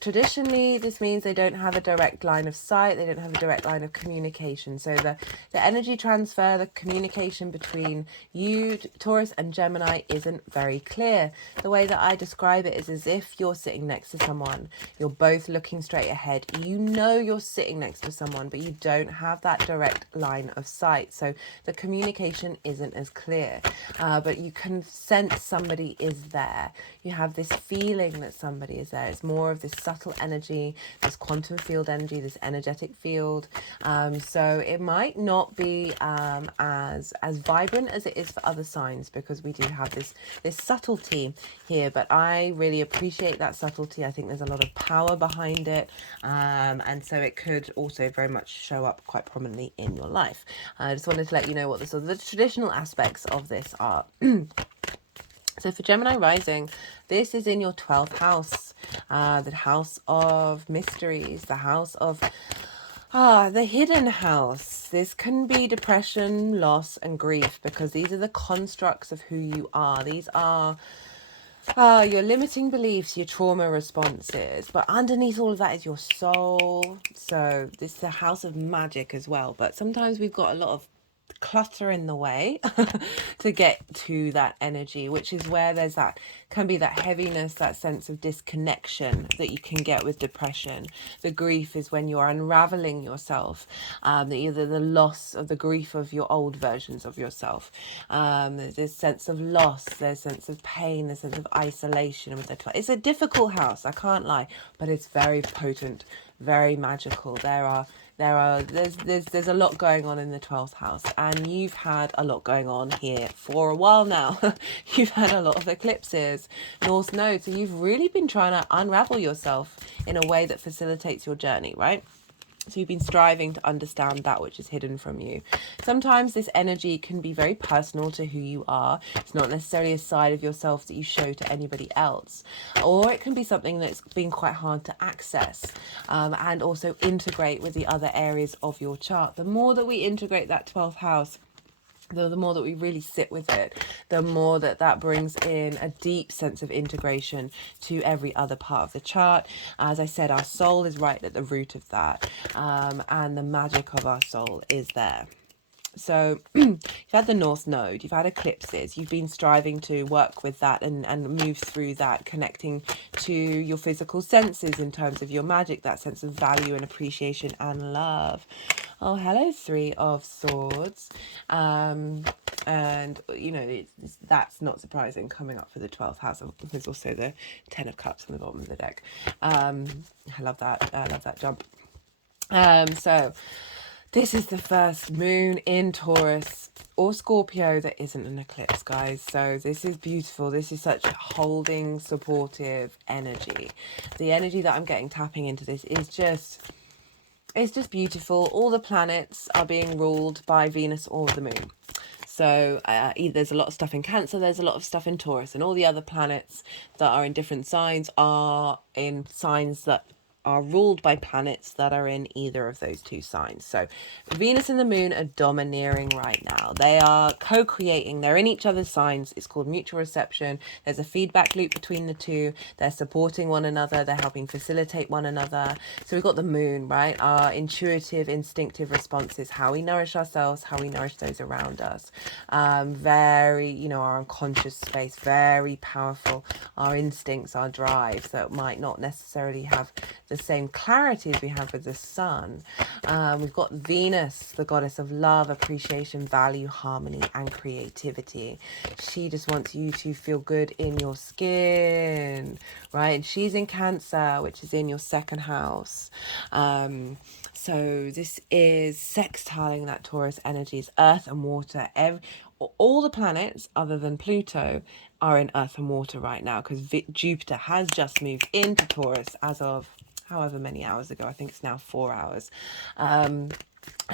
traditionally, this means they don't have a direct line of sight. They don't have a direct line of communication. So the energy transfer, the communication between you, Taurus, and Gemini isn't very clear. The way that I describe it is as if you're sitting next to someone. You're both looking straight ahead. You know you're sitting next to someone, but you don't have that direct line of sight. So the communication isn't as clear. But you can sense somebody is there. You have this feeling that somebody is there. It's more of this subtle energy, this quantum field energy, this energetic field. So it might not be as vibrant as it is for other signs, because we do have this subtlety here. But I really appreciate that subtlety. I think there's a lot of power behind it, and so it could also very much show up quite prominently in your life. I just wanted to let you know what the traditional aspects of this are. So for Gemini rising, this is in your 12th house, the house of mysteries, the house of the hidden house. This can be depression, loss, and grief, because these are the constructs of who you are. These are your limiting beliefs, your trauma responses, but underneath all of that is your soul. So this is a house of magic as well, but sometimes we've got a lot of clutter in the way to get to that energy, which is where there's can be that heaviness, that sense of disconnection that you can get with depression. The grief is when you're unraveling yourself, either the loss of the grief of your old versions of yourself. There's this sense of loss, there's a sense of pain, there's a sense of isolation with it's a difficult house, I can't lie, but it's very potent, very magical. There's a lot going on in the 12th house, and you've had a lot going on here for a while now. You've had a lot of eclipses, North Node, so you've really been trying to unravel yourself in a way that facilitates your journey, right? So you've been striving to understand that which is hidden from you. Sometimes this energy can be very personal to who you are. It's not necessarily a side of yourself that you show to anybody else. Or it can be something that's been quite hard to access and also integrate with the other areas of your chart. The more that we integrate that 12th house, the more that we really sit with it, the more that brings in a deep sense of integration to every other part of the chart. As I said, our soul is right at the root of that, and the magic of our soul is there. So you've had the North Node, you've had eclipses, you've been striving to work with that and move through that, connecting to your physical senses in terms of your magic, that sense of value and appreciation and love. Oh, hello, Three of Swords. And, you know, that's not surprising coming up for the 12th house. There's also the 10 of Cups on the bottom of the deck. I love that. I love that jump. So this is the first moon in Taurus or Scorpio that isn't an eclipse, guys. So this is beautiful. This is such holding, supportive energy. The energy that I'm getting tapping into this is just... it's just beautiful. All the planets are being ruled by Venus or the moon. So there's a lot of stuff in Cancer, there's a lot of stuff in Taurus, and all the other planets that are in different signs are in signs that are ruled by planets that are in either of those two signs. So Venus and the moon are domineering right now. They are co-creating. They're in each other's signs. It's called mutual reception. There's a feedback loop between the two. They're supporting one another. They're helping facilitate one another. So we've got the moon, right? Our intuitive, instinctive responses, how we nourish ourselves, how we nourish those around us. Very, you know, our unconscious space, very powerful. Our instincts, our drives that might not necessarily have the same clarity as we have with the sun. We've got Venus, the goddess of love, appreciation, value, harmony, and creativity. She just wants you to feel good in your skin, right? And she's in Cancer, which is in your second house. So this is sextiling that Taurus energies, earth and water. all the planets other than Pluto are in earth and water right now, because Jupiter has just moved into Taurus as of however many hours ago. I think it's now 4 hours. And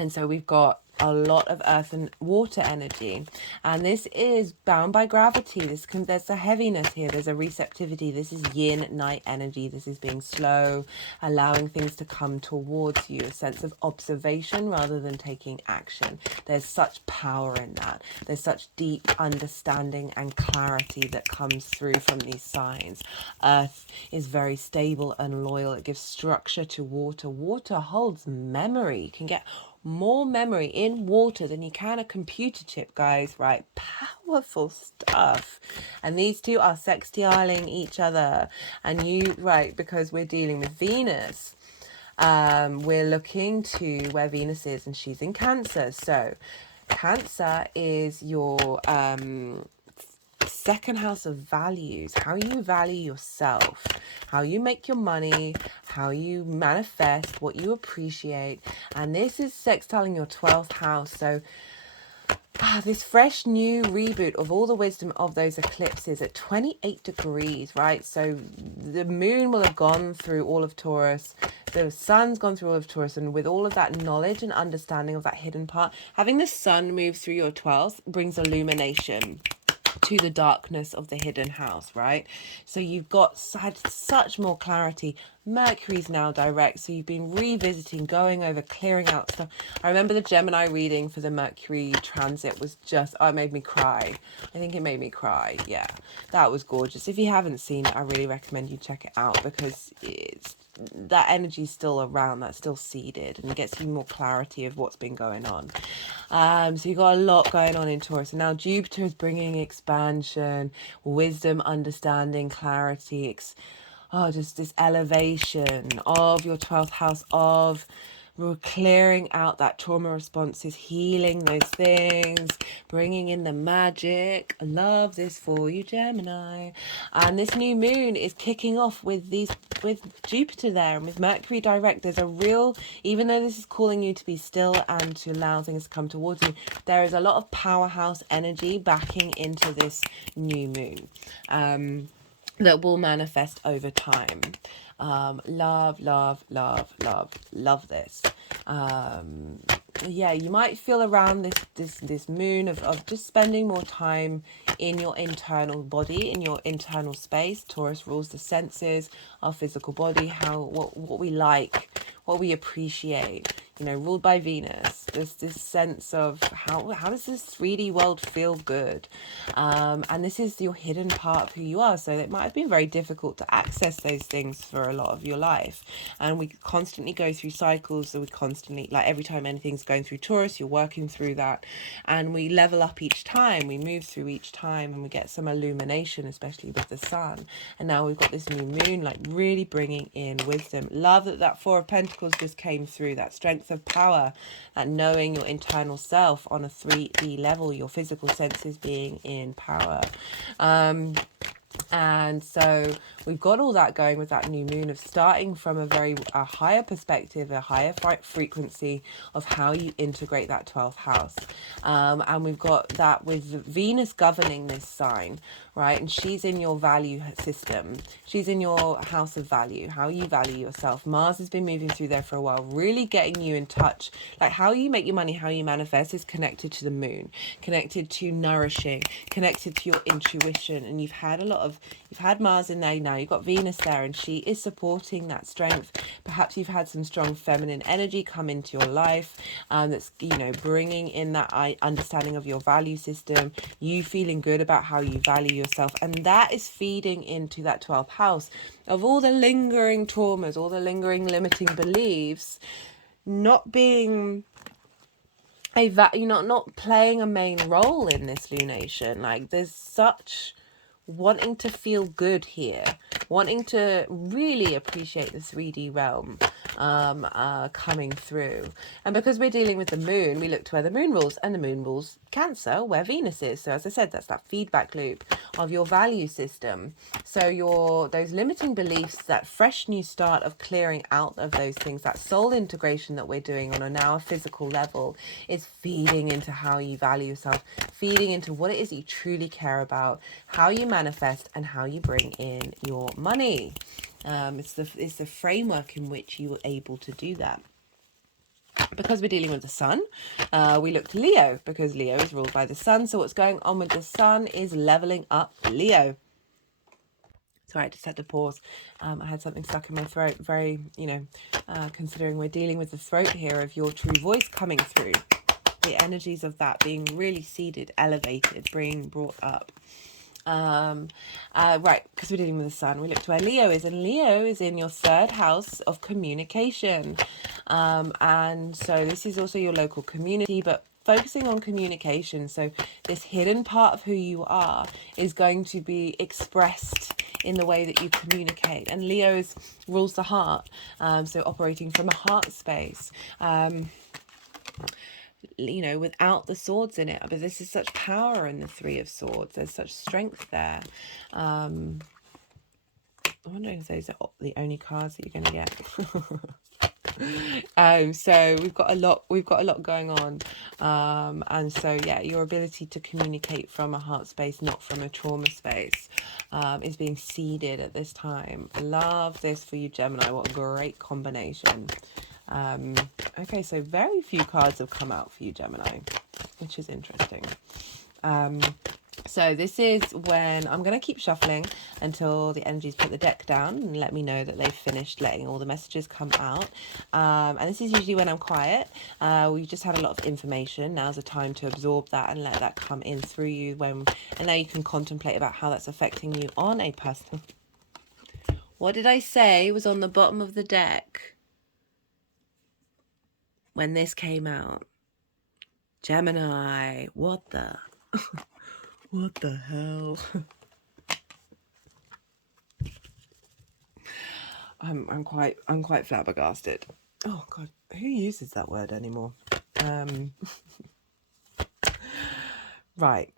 so we've got a lot of earth and water energy, and this is bound by gravity. There's a heaviness here, there's a receptivity. This is yin night energy. This is being slow, allowing things to come towards you, a sense of observation rather than taking action. There's such power in that. There's such deep understanding and clarity that comes through from these signs. Earth is very stable and loyal. It gives structure to water. Water holds memory. You can get more memory in water than you can a computer chip, guys, right? Powerful stuff. And these two are sextiling each other. And right, because we're dealing with Venus, we're looking to where Venus is, and she's in Cancer. So Cancer is your second house of values, how you value yourself, how you make your money, how you manifest what you appreciate. And this is sextiling your 12th house. So this fresh new reboot of all the wisdom of those eclipses at 28 degrees, right? So the moon will have gone through all of Taurus, the sun's gone through all of Taurus, and with all of that knowledge and understanding of that hidden part, having the sun move through your 12th brings illumination to the darkness of the hidden house, right? So you've had such more clarity. Mercury's now direct, so you've been revisiting, going over, clearing out stuff. I remember the Gemini reading for the Mercury transit was just, oh, it made me cry. I think it made me cry. Yeah, that was gorgeous. If you haven't seen it, I really recommend you check it out, because that energy's still around, that's still seeded, and it gets you more clarity of what's been going on. So you've got a lot going on in Taurus, and now Jupiter is bringing expansion, wisdom, understanding, clarity, just this elevation of your 12th house, of clearing out that trauma responses, healing those things, bringing in the magic. I love this for you, Gemini. And this new moon is kicking off with Jupiter there, and with Mercury direct. There's a real, even though this is calling you to be still and to allow things to come towards you, there is a lot of powerhouse energy backing into this new moon. That will manifest over time. Love this. Yeah, you might feel around this moon of just spending more time in your internal body, in your internal space. Taurus rules the senses, our physical body, what we like, what we appreciate, ruled by Venus. There's this sense of how does this 3D world feel good? And this is your hidden part of who you are. So it might have been very difficult to access those things for a lot of your life. And we constantly go through cycles. So we constantly, like every time anything's going through Taurus, you're working through that. And we level up each time. We move through each time, and we get some illumination, especially with the sun. And now we've got this new moon, like really bringing in wisdom. Love that Four of Pentacles just came through, that strength of power, that knowing your internal self on a 3D level, your physical senses being in power. And so we've got all that going with that new moon, of starting from a higher perspective, a higher frequency of how you integrate that 12th house. And we've got that with Venus governing this sign, right? And she's in your value system. She's in your house of value, how you value yourself. Mars has been moving through there for a while, really getting you in touch. Like how you make your money, how you manifest is connected to the moon, connected to nourishing, connected to your intuition. And you've had Mars in there now, you've got Venus there, and she is supporting that strength. Perhaps you've had some strong feminine energy come into your life, that's bringing in that understanding of your value system, you feeling good about how you value yourself, and that is feeding into that 12th house of all the lingering traumas, all the lingering limiting beliefs not being not playing a main role in this lunation. Like there's such wanting to feel good here, wanting to really appreciate the 3D realm coming through. And because we're dealing with the moon, we look to where the moon rules, and the moon rules Cancer, where Venus is. So as I said, that's that feedback loop of your value system. So those limiting beliefs, that fresh new start of clearing out of those things, that soul integration that we're doing on a now physical level, is feeding into how you value yourself, feeding into what it is that you truly care about, how you manifest, and how you bring in your money. It's the framework in which you were able to do that. Because we're dealing with the sun, we look to Leo, because Leo is ruled by the sun. So what's going on with the sun is leveling up Leo. Sorry, I just had to pause. I had something stuck in my throat. Very, considering we're dealing with the throat here of your true voice coming through. The energies of that being really seeded, elevated, brought up. Right, because we're dealing with the sun, we look to where Leo is, and Leo is in your third house of communication. And so this is also your local community, but focusing on communication. So this hidden part of who you are is going to be expressed in the way that you communicate. And Leo rules the heart, so operating from a heart space. Without the swords in it, but this is such power in the Three of Swords. There's such strength there. I'm wondering if those are the only cards that you're going to get. So we've got a lot going on, and so yeah, your ability to communicate from a heart space, not from a trauma space, is being seeded at this time. Love this for you, Gemini. What a great combination. Okay, so very few cards have come out for you, Gemini, which is interesting. So this is when I'm going to keep shuffling until the energies put the deck down and let me know that they've finished letting all the messages come out. And this is usually when I'm quiet. We've just had a lot of information. Now's the time to absorb that and let that come in through you. And now you can contemplate about how that's affecting you on a personal... What did I say was on the bottom of the deck when this came out? Gemini, what the... What the hell? I'm quite flabbergasted. Oh God, who uses that word anymore? Right.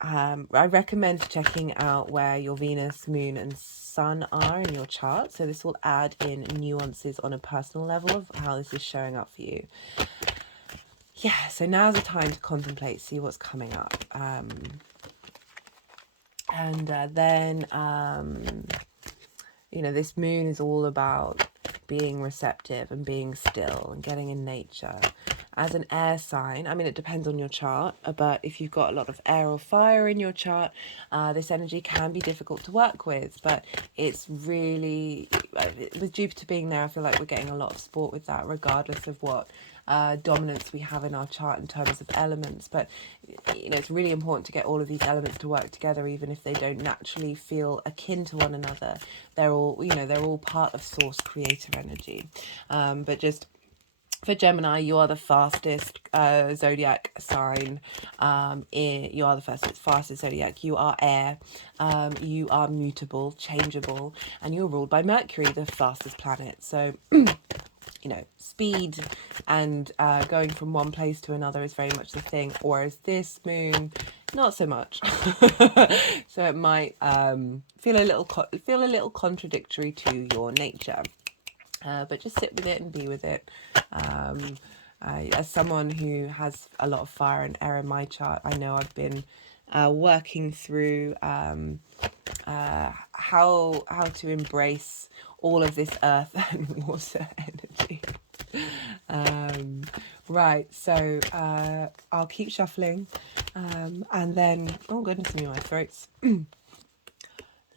I recommend checking out where your Venus, Moon, and Sun are in your chart. So this will add in nuances on a personal level of how this is showing up for you. Yeah. So now's the time to contemplate, see what's coming up. This moon is all about being receptive and being still and getting in nature. As an air sign, I mean, it depends on your chart, but if you've got a lot of air or fire in your chart, this energy can be difficult to work with. But it's really, with Jupiter being there, I feel like we're getting a lot of support with that, regardless of what dominance we have in our chart in terms of elements. But it's really important to get all of these elements to work together, even if they don't naturally feel akin to one another. They're all part of source creator energy. But just for Gemini, you are the fastest zodiac sign. You are the fastest zodiac. You are air. You are mutable, changeable, and you're ruled by Mercury, the fastest planet. So speed and going from one place to another is very much the thing, whereas this moon, not so much. So it might feel a little contradictory to your nature, but just sit with it and be with it. As someone who has a lot of fire and air in my chart, I know I've been working through how to embrace all of this earth and water energy. Right, so I'll keep shuffling, and then, oh goodness me, my throat's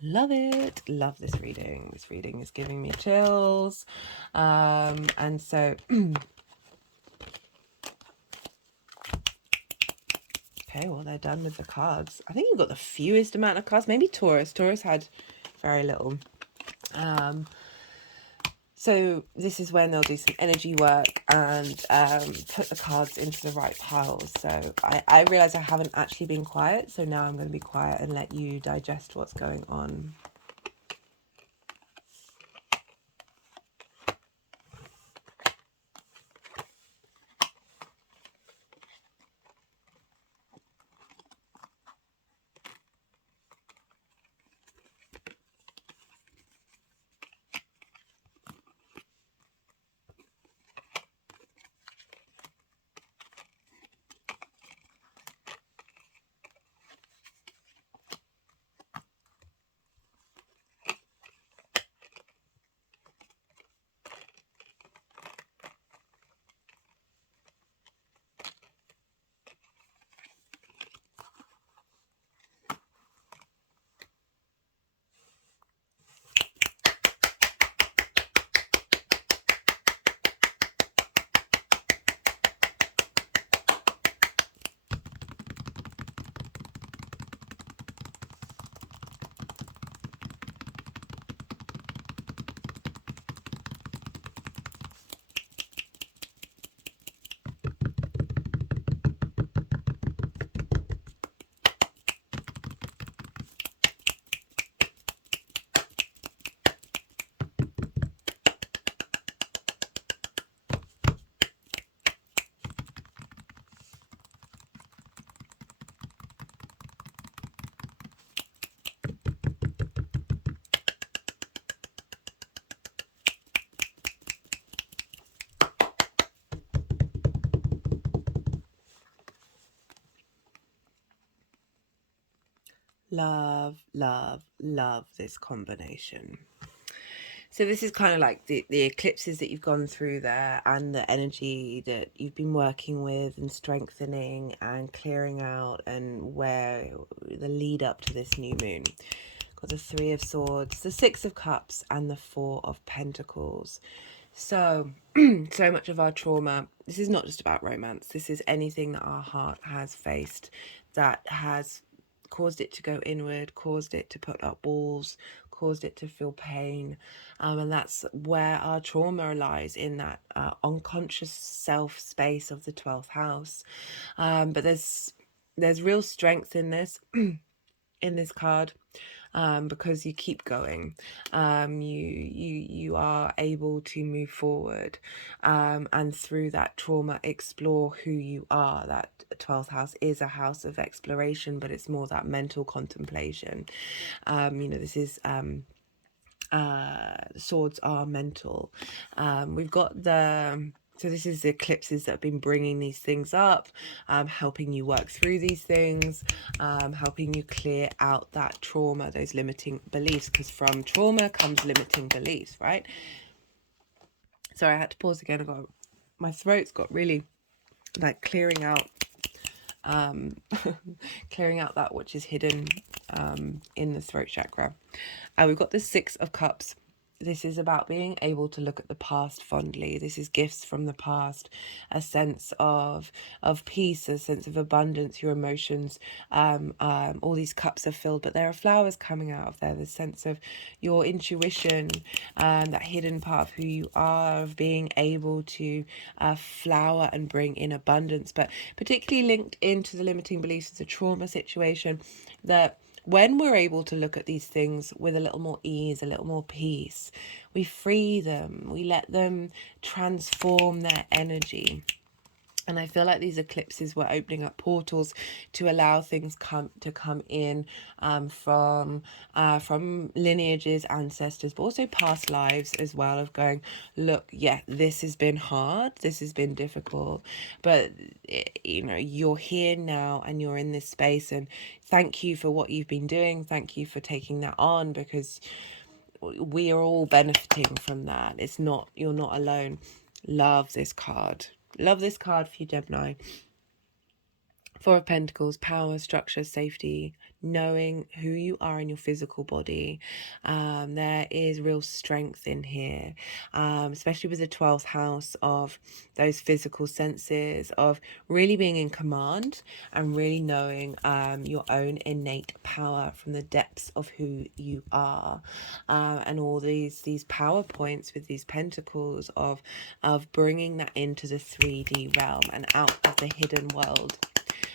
love it, love this reading. This reading is giving me chills, and so okay, well, they're done with the cards. I think you've got the fewest amount of cards. Maybe Taurus had very little. So this is when they'll do some energy work and put the cards into the right piles. So I realise I haven't actually been quiet, so now I'm going to be quiet and let you digest what's going on. Love, love, love this combination. So this is kind of like the eclipses that you've gone through there, and the energy that you've been working with and strengthening and clearing out, and where the lead up to this new moon. Got the Three of Swords, the Six of Cups, and the Four of Pentacles. So, so much of our trauma, this is not just about romance. This is anything that our heart has faced that has caused it to go inward, caused it to put up walls, caused it to feel pain. And that's where our trauma lies, in that unconscious self space of the 12th house. But there's real strength in this, in this card. Because you keep going, you are able to move forward, and through that trauma explore who you are. That 12th house is a house of exploration, but it's more that mental contemplation. This is swords are mental. We've got so this is the eclipses that have been bringing these things up, helping you work through these things, helping you clear out that trauma, those limiting beliefs, because from trauma comes limiting beliefs, right? Sorry, I had to pause again. My throat's got really like clearing out clearing out that which is hidden in the throat chakra. We've got the Six of Cups. This is about being able to look at the past fondly. This is gifts from the past, a sense of peace, a sense of abundance. Your emotions, all these cups are filled, but there are flowers coming out of there. The sense of your intuition, that hidden part of who you are, of being able to flower and bring in abundance, but particularly linked into the limiting beliefs of the trauma situation, that when we're able to look at these things with a little more ease, a little more peace, we free them, we let them transform their energy. And I feel like these eclipses were opening up portals to allow things to come in, from lineages, ancestors, but also past lives as well, of going, look, yeah, this has been hard, this has been difficult, but you're here now and you're in this space, and thank you for what you've been doing. Thank you for taking that on, because we are all benefiting from that. You're not alone. Love this card. Love this card for you, Gemini. Four of Pentacles, power, structure, safety, knowing who you are in your physical body. There is real strength in here, especially with the 12th house, of those physical senses, of really being in command and really knowing your own innate power from the depths of who you are. And all these power points with these pentacles of bringing that into the 3D realm and out of the hidden world.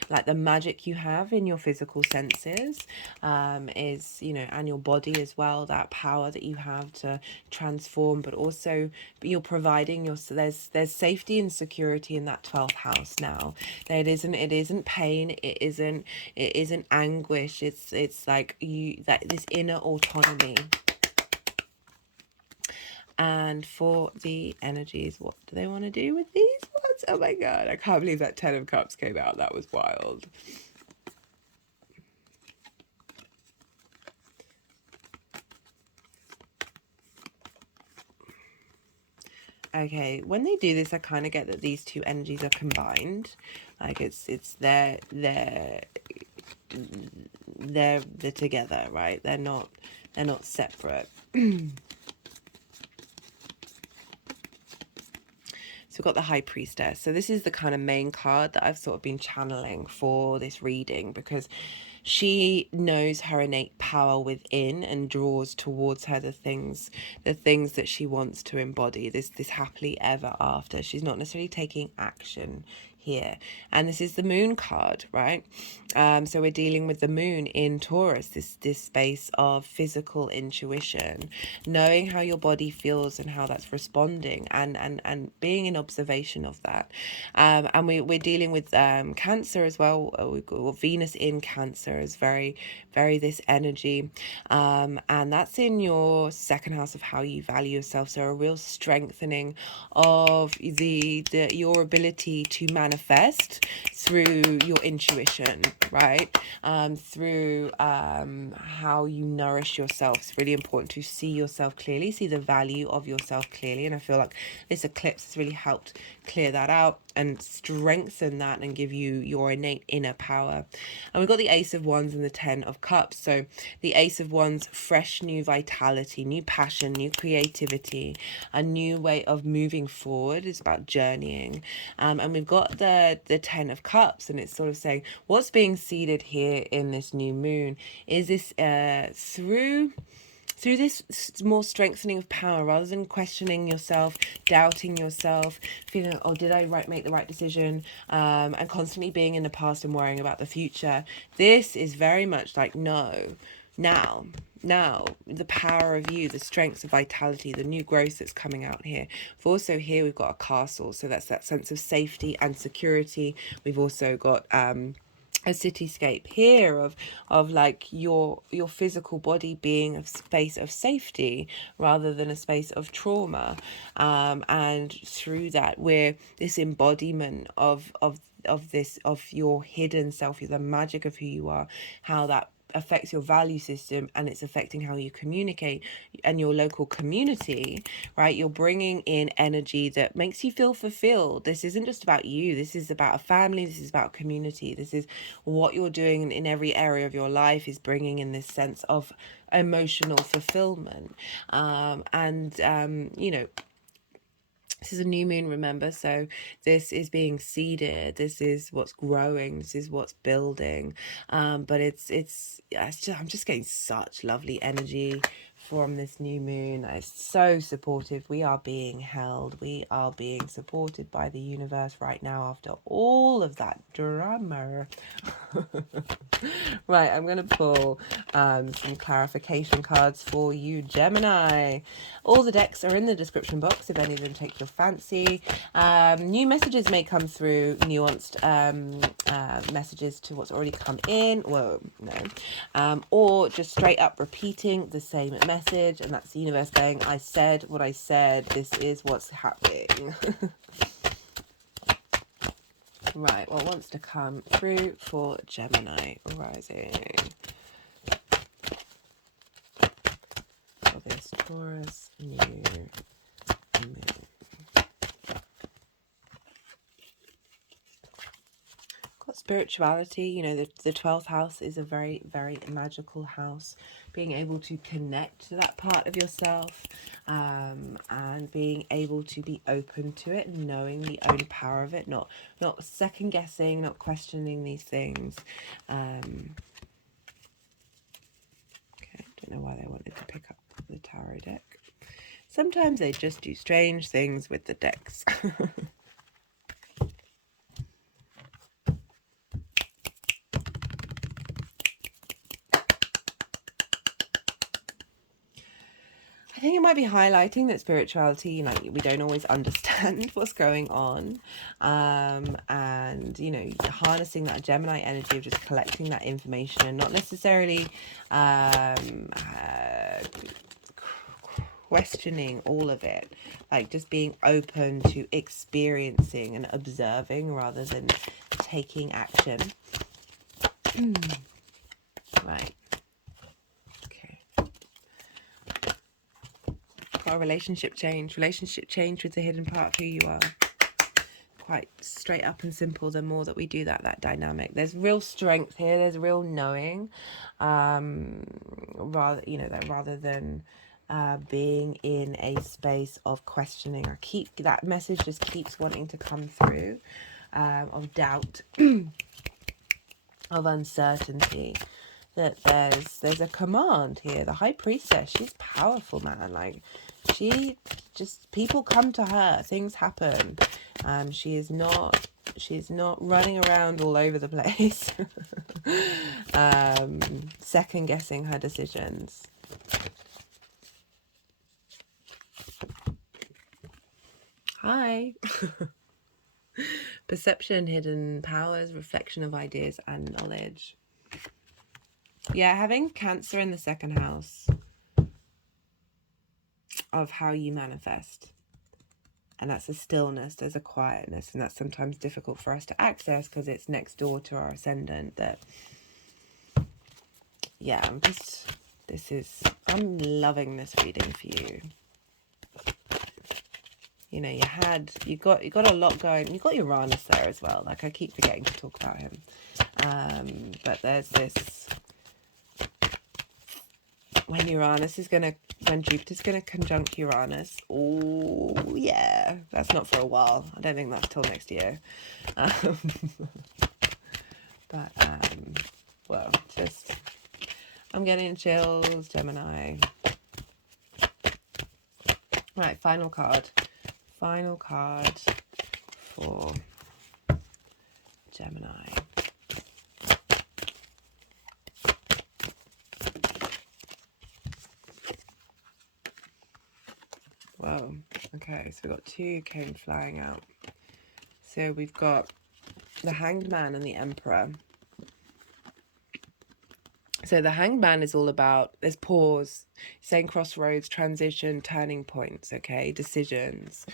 Like the magic you have in your physical senses, is, and your body as well, that power that you have to transform, but also you're providing there's safety and security in that 12th house now. It isn't pain, it isn't anguish, it's like this inner autonomy. And for the energies, what do they want to do with these ones? Oh my god, I can't believe that 10 of Cups came out. That was wild. Okay, when they do this, I kind of get that these two energies are combined. Like they're together, right? They're not separate. So we've got the High Priestess. So this is the kind of main card that I've sort of been channeling for this reading, because she knows her innate power within and draws towards her the things that she wants to embody, this happily ever after. She's not necessarily taking action here. And this is the Moon card, right? So we're dealing with the Moon in Taurus, this space of physical intuition, knowing how your body feels and how that's responding, and being in observation of that. And we're dealing with Cancer as well. We've got Venus in Cancer is very, very this energy. And that's in your second house of how you value yourself. So a real strengthening of your ability to manifest manifest through your intuition, right? Through how you nourish yourself. It's really important to see yourself clearly, see the value of yourself clearly. And I feel like this eclipse has really helped clear that out and strengthen that and give you your innate inner power. And we've got the Ace of Wands and the Ten of Cups. So the Ace of Wands, fresh new vitality, new passion, new creativity, a new way of moving forward. It's about journeying. And we've got the Ten of Cups, and it's sort of saying what's being seeded here in this new moon is this through this more strengthening of power, rather than questioning yourself, doubting yourself, feeling, oh, did I make the right decision, and constantly being in the past and worrying about the future. This is very much like, no, now, the power of you, the strengths of vitality, the new growth that's coming out here. Also here we've got a castle, so that's that sense of safety and security. We've also got a cityscape here of like your physical body being a space of safety rather than a space of trauma, and through that we're this embodiment of this, of your hidden self, the magic of who you are, how that affects your value system, and it's affecting how you communicate and your local community, right? You're bringing in energy that makes you feel fulfilled. This isn't just about you. This is about a family. This is about community. This is what you're doing in every area of your life, is bringing in this sense of emotional fulfillment. You know, this is a new moon, remember, so this is being seeded, this is what's growing, this is what's building, but I'm just getting such lovely energy from this new moon. It's so supportive. We are being held, we are being supported by the universe right now after all of that drama. Right, I'm going to pull some clarification cards for you, Gemini. All the decks are in the description box if any of them take your fancy. New messages may come through, nuanced messages to what's already come in. Whoa, no. Or just straight up repeating the same message, and that's the universe saying, I said what I said, this is what's happening. Right, what wants to come through for Gemini rising? For this Taurus New Moon. Got spirituality. You know, the 12th house is a very, very magical house. Being able to connect to that part of yourself, and being able to be open to it, and knowing the own power of it, not second guessing, not questioning these things. Okay, don't know why they wanted to pick up the tarot deck. Sometimes they just do strange things with the decks. I think it might be highlighting that spirituality, you know, we don't always understand what's going on, and, you know, harnessing that Gemini energy of just collecting that information and not necessarily questioning all of it, like just being open to experiencing and observing rather than taking action. Right. A relationship change with the hidden part of who you are. Quite straight up and simple. The more that we do that dynamic, there's real strength here, there's real knowing, rather than being in a space of questioning. That message just keeps wanting to come through, of doubt, of uncertainty. That there's a command here. The High Priestess, she's powerful, man. Like, people come to her, things happen. She's not running around all over the place, second guessing her decisions. Hi. Perception, hidden powers, reflection of ideas and knowledge. Yeah, having Cancer in the second house of how you manifest. And that's a stillness, there's a quietness, and that's sometimes difficult for us to access because it's next door to our ascendant. That, yeah, I'm loving this reading for you. You know, you got a lot going. You got Uranus there as well. Like, I keep forgetting to talk about him. But there's this, when Jupiter's gonna conjunct Uranus. Oh yeah, that's not for a while. I don't think that's till next year. Well, just, I'm getting chills, Gemini. Right, final card for Gemini. Whoa, okay, so we've got two came flying out. So we've got the Hanged Man and the Emperor. So the Hanged Man is all about, there's pause, saying crossroads, transition, turning points, okay, decisions.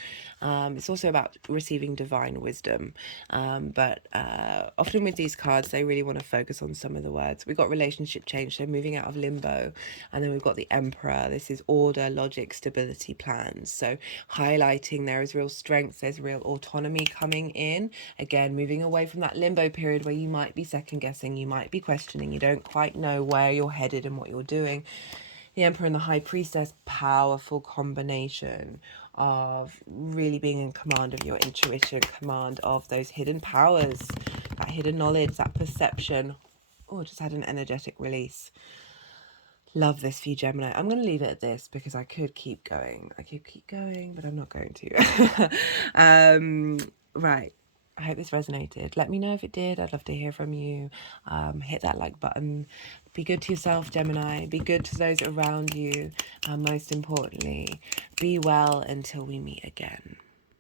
It's also about receiving divine wisdom. But often with these cards, they really want to focus on some of the words. We've got relationship change, so moving out of limbo. And then we've got the Emperor. This is order, logic, stability, plans. So highlighting there is real strength, there's real autonomy coming in. Again, moving away from that limbo period where you might be second guessing, you might be questioning, you don't quite know where you're headed and what you're doing. The Emperor and the High Priestess, powerful combination of really being in command of your intuition, command of those hidden powers, that hidden knowledge, that perception. Oh, just had an energetic release. Love this for you, Gemini. I'm going to leave it at this because I could keep going. But I'm not going to. Right. I hope this resonated. Let me know if it did. I'd love to hear from you. Hit that like button. Be good to yourself, Gemini. Be good to those around you. Most importantly, be well until we meet again.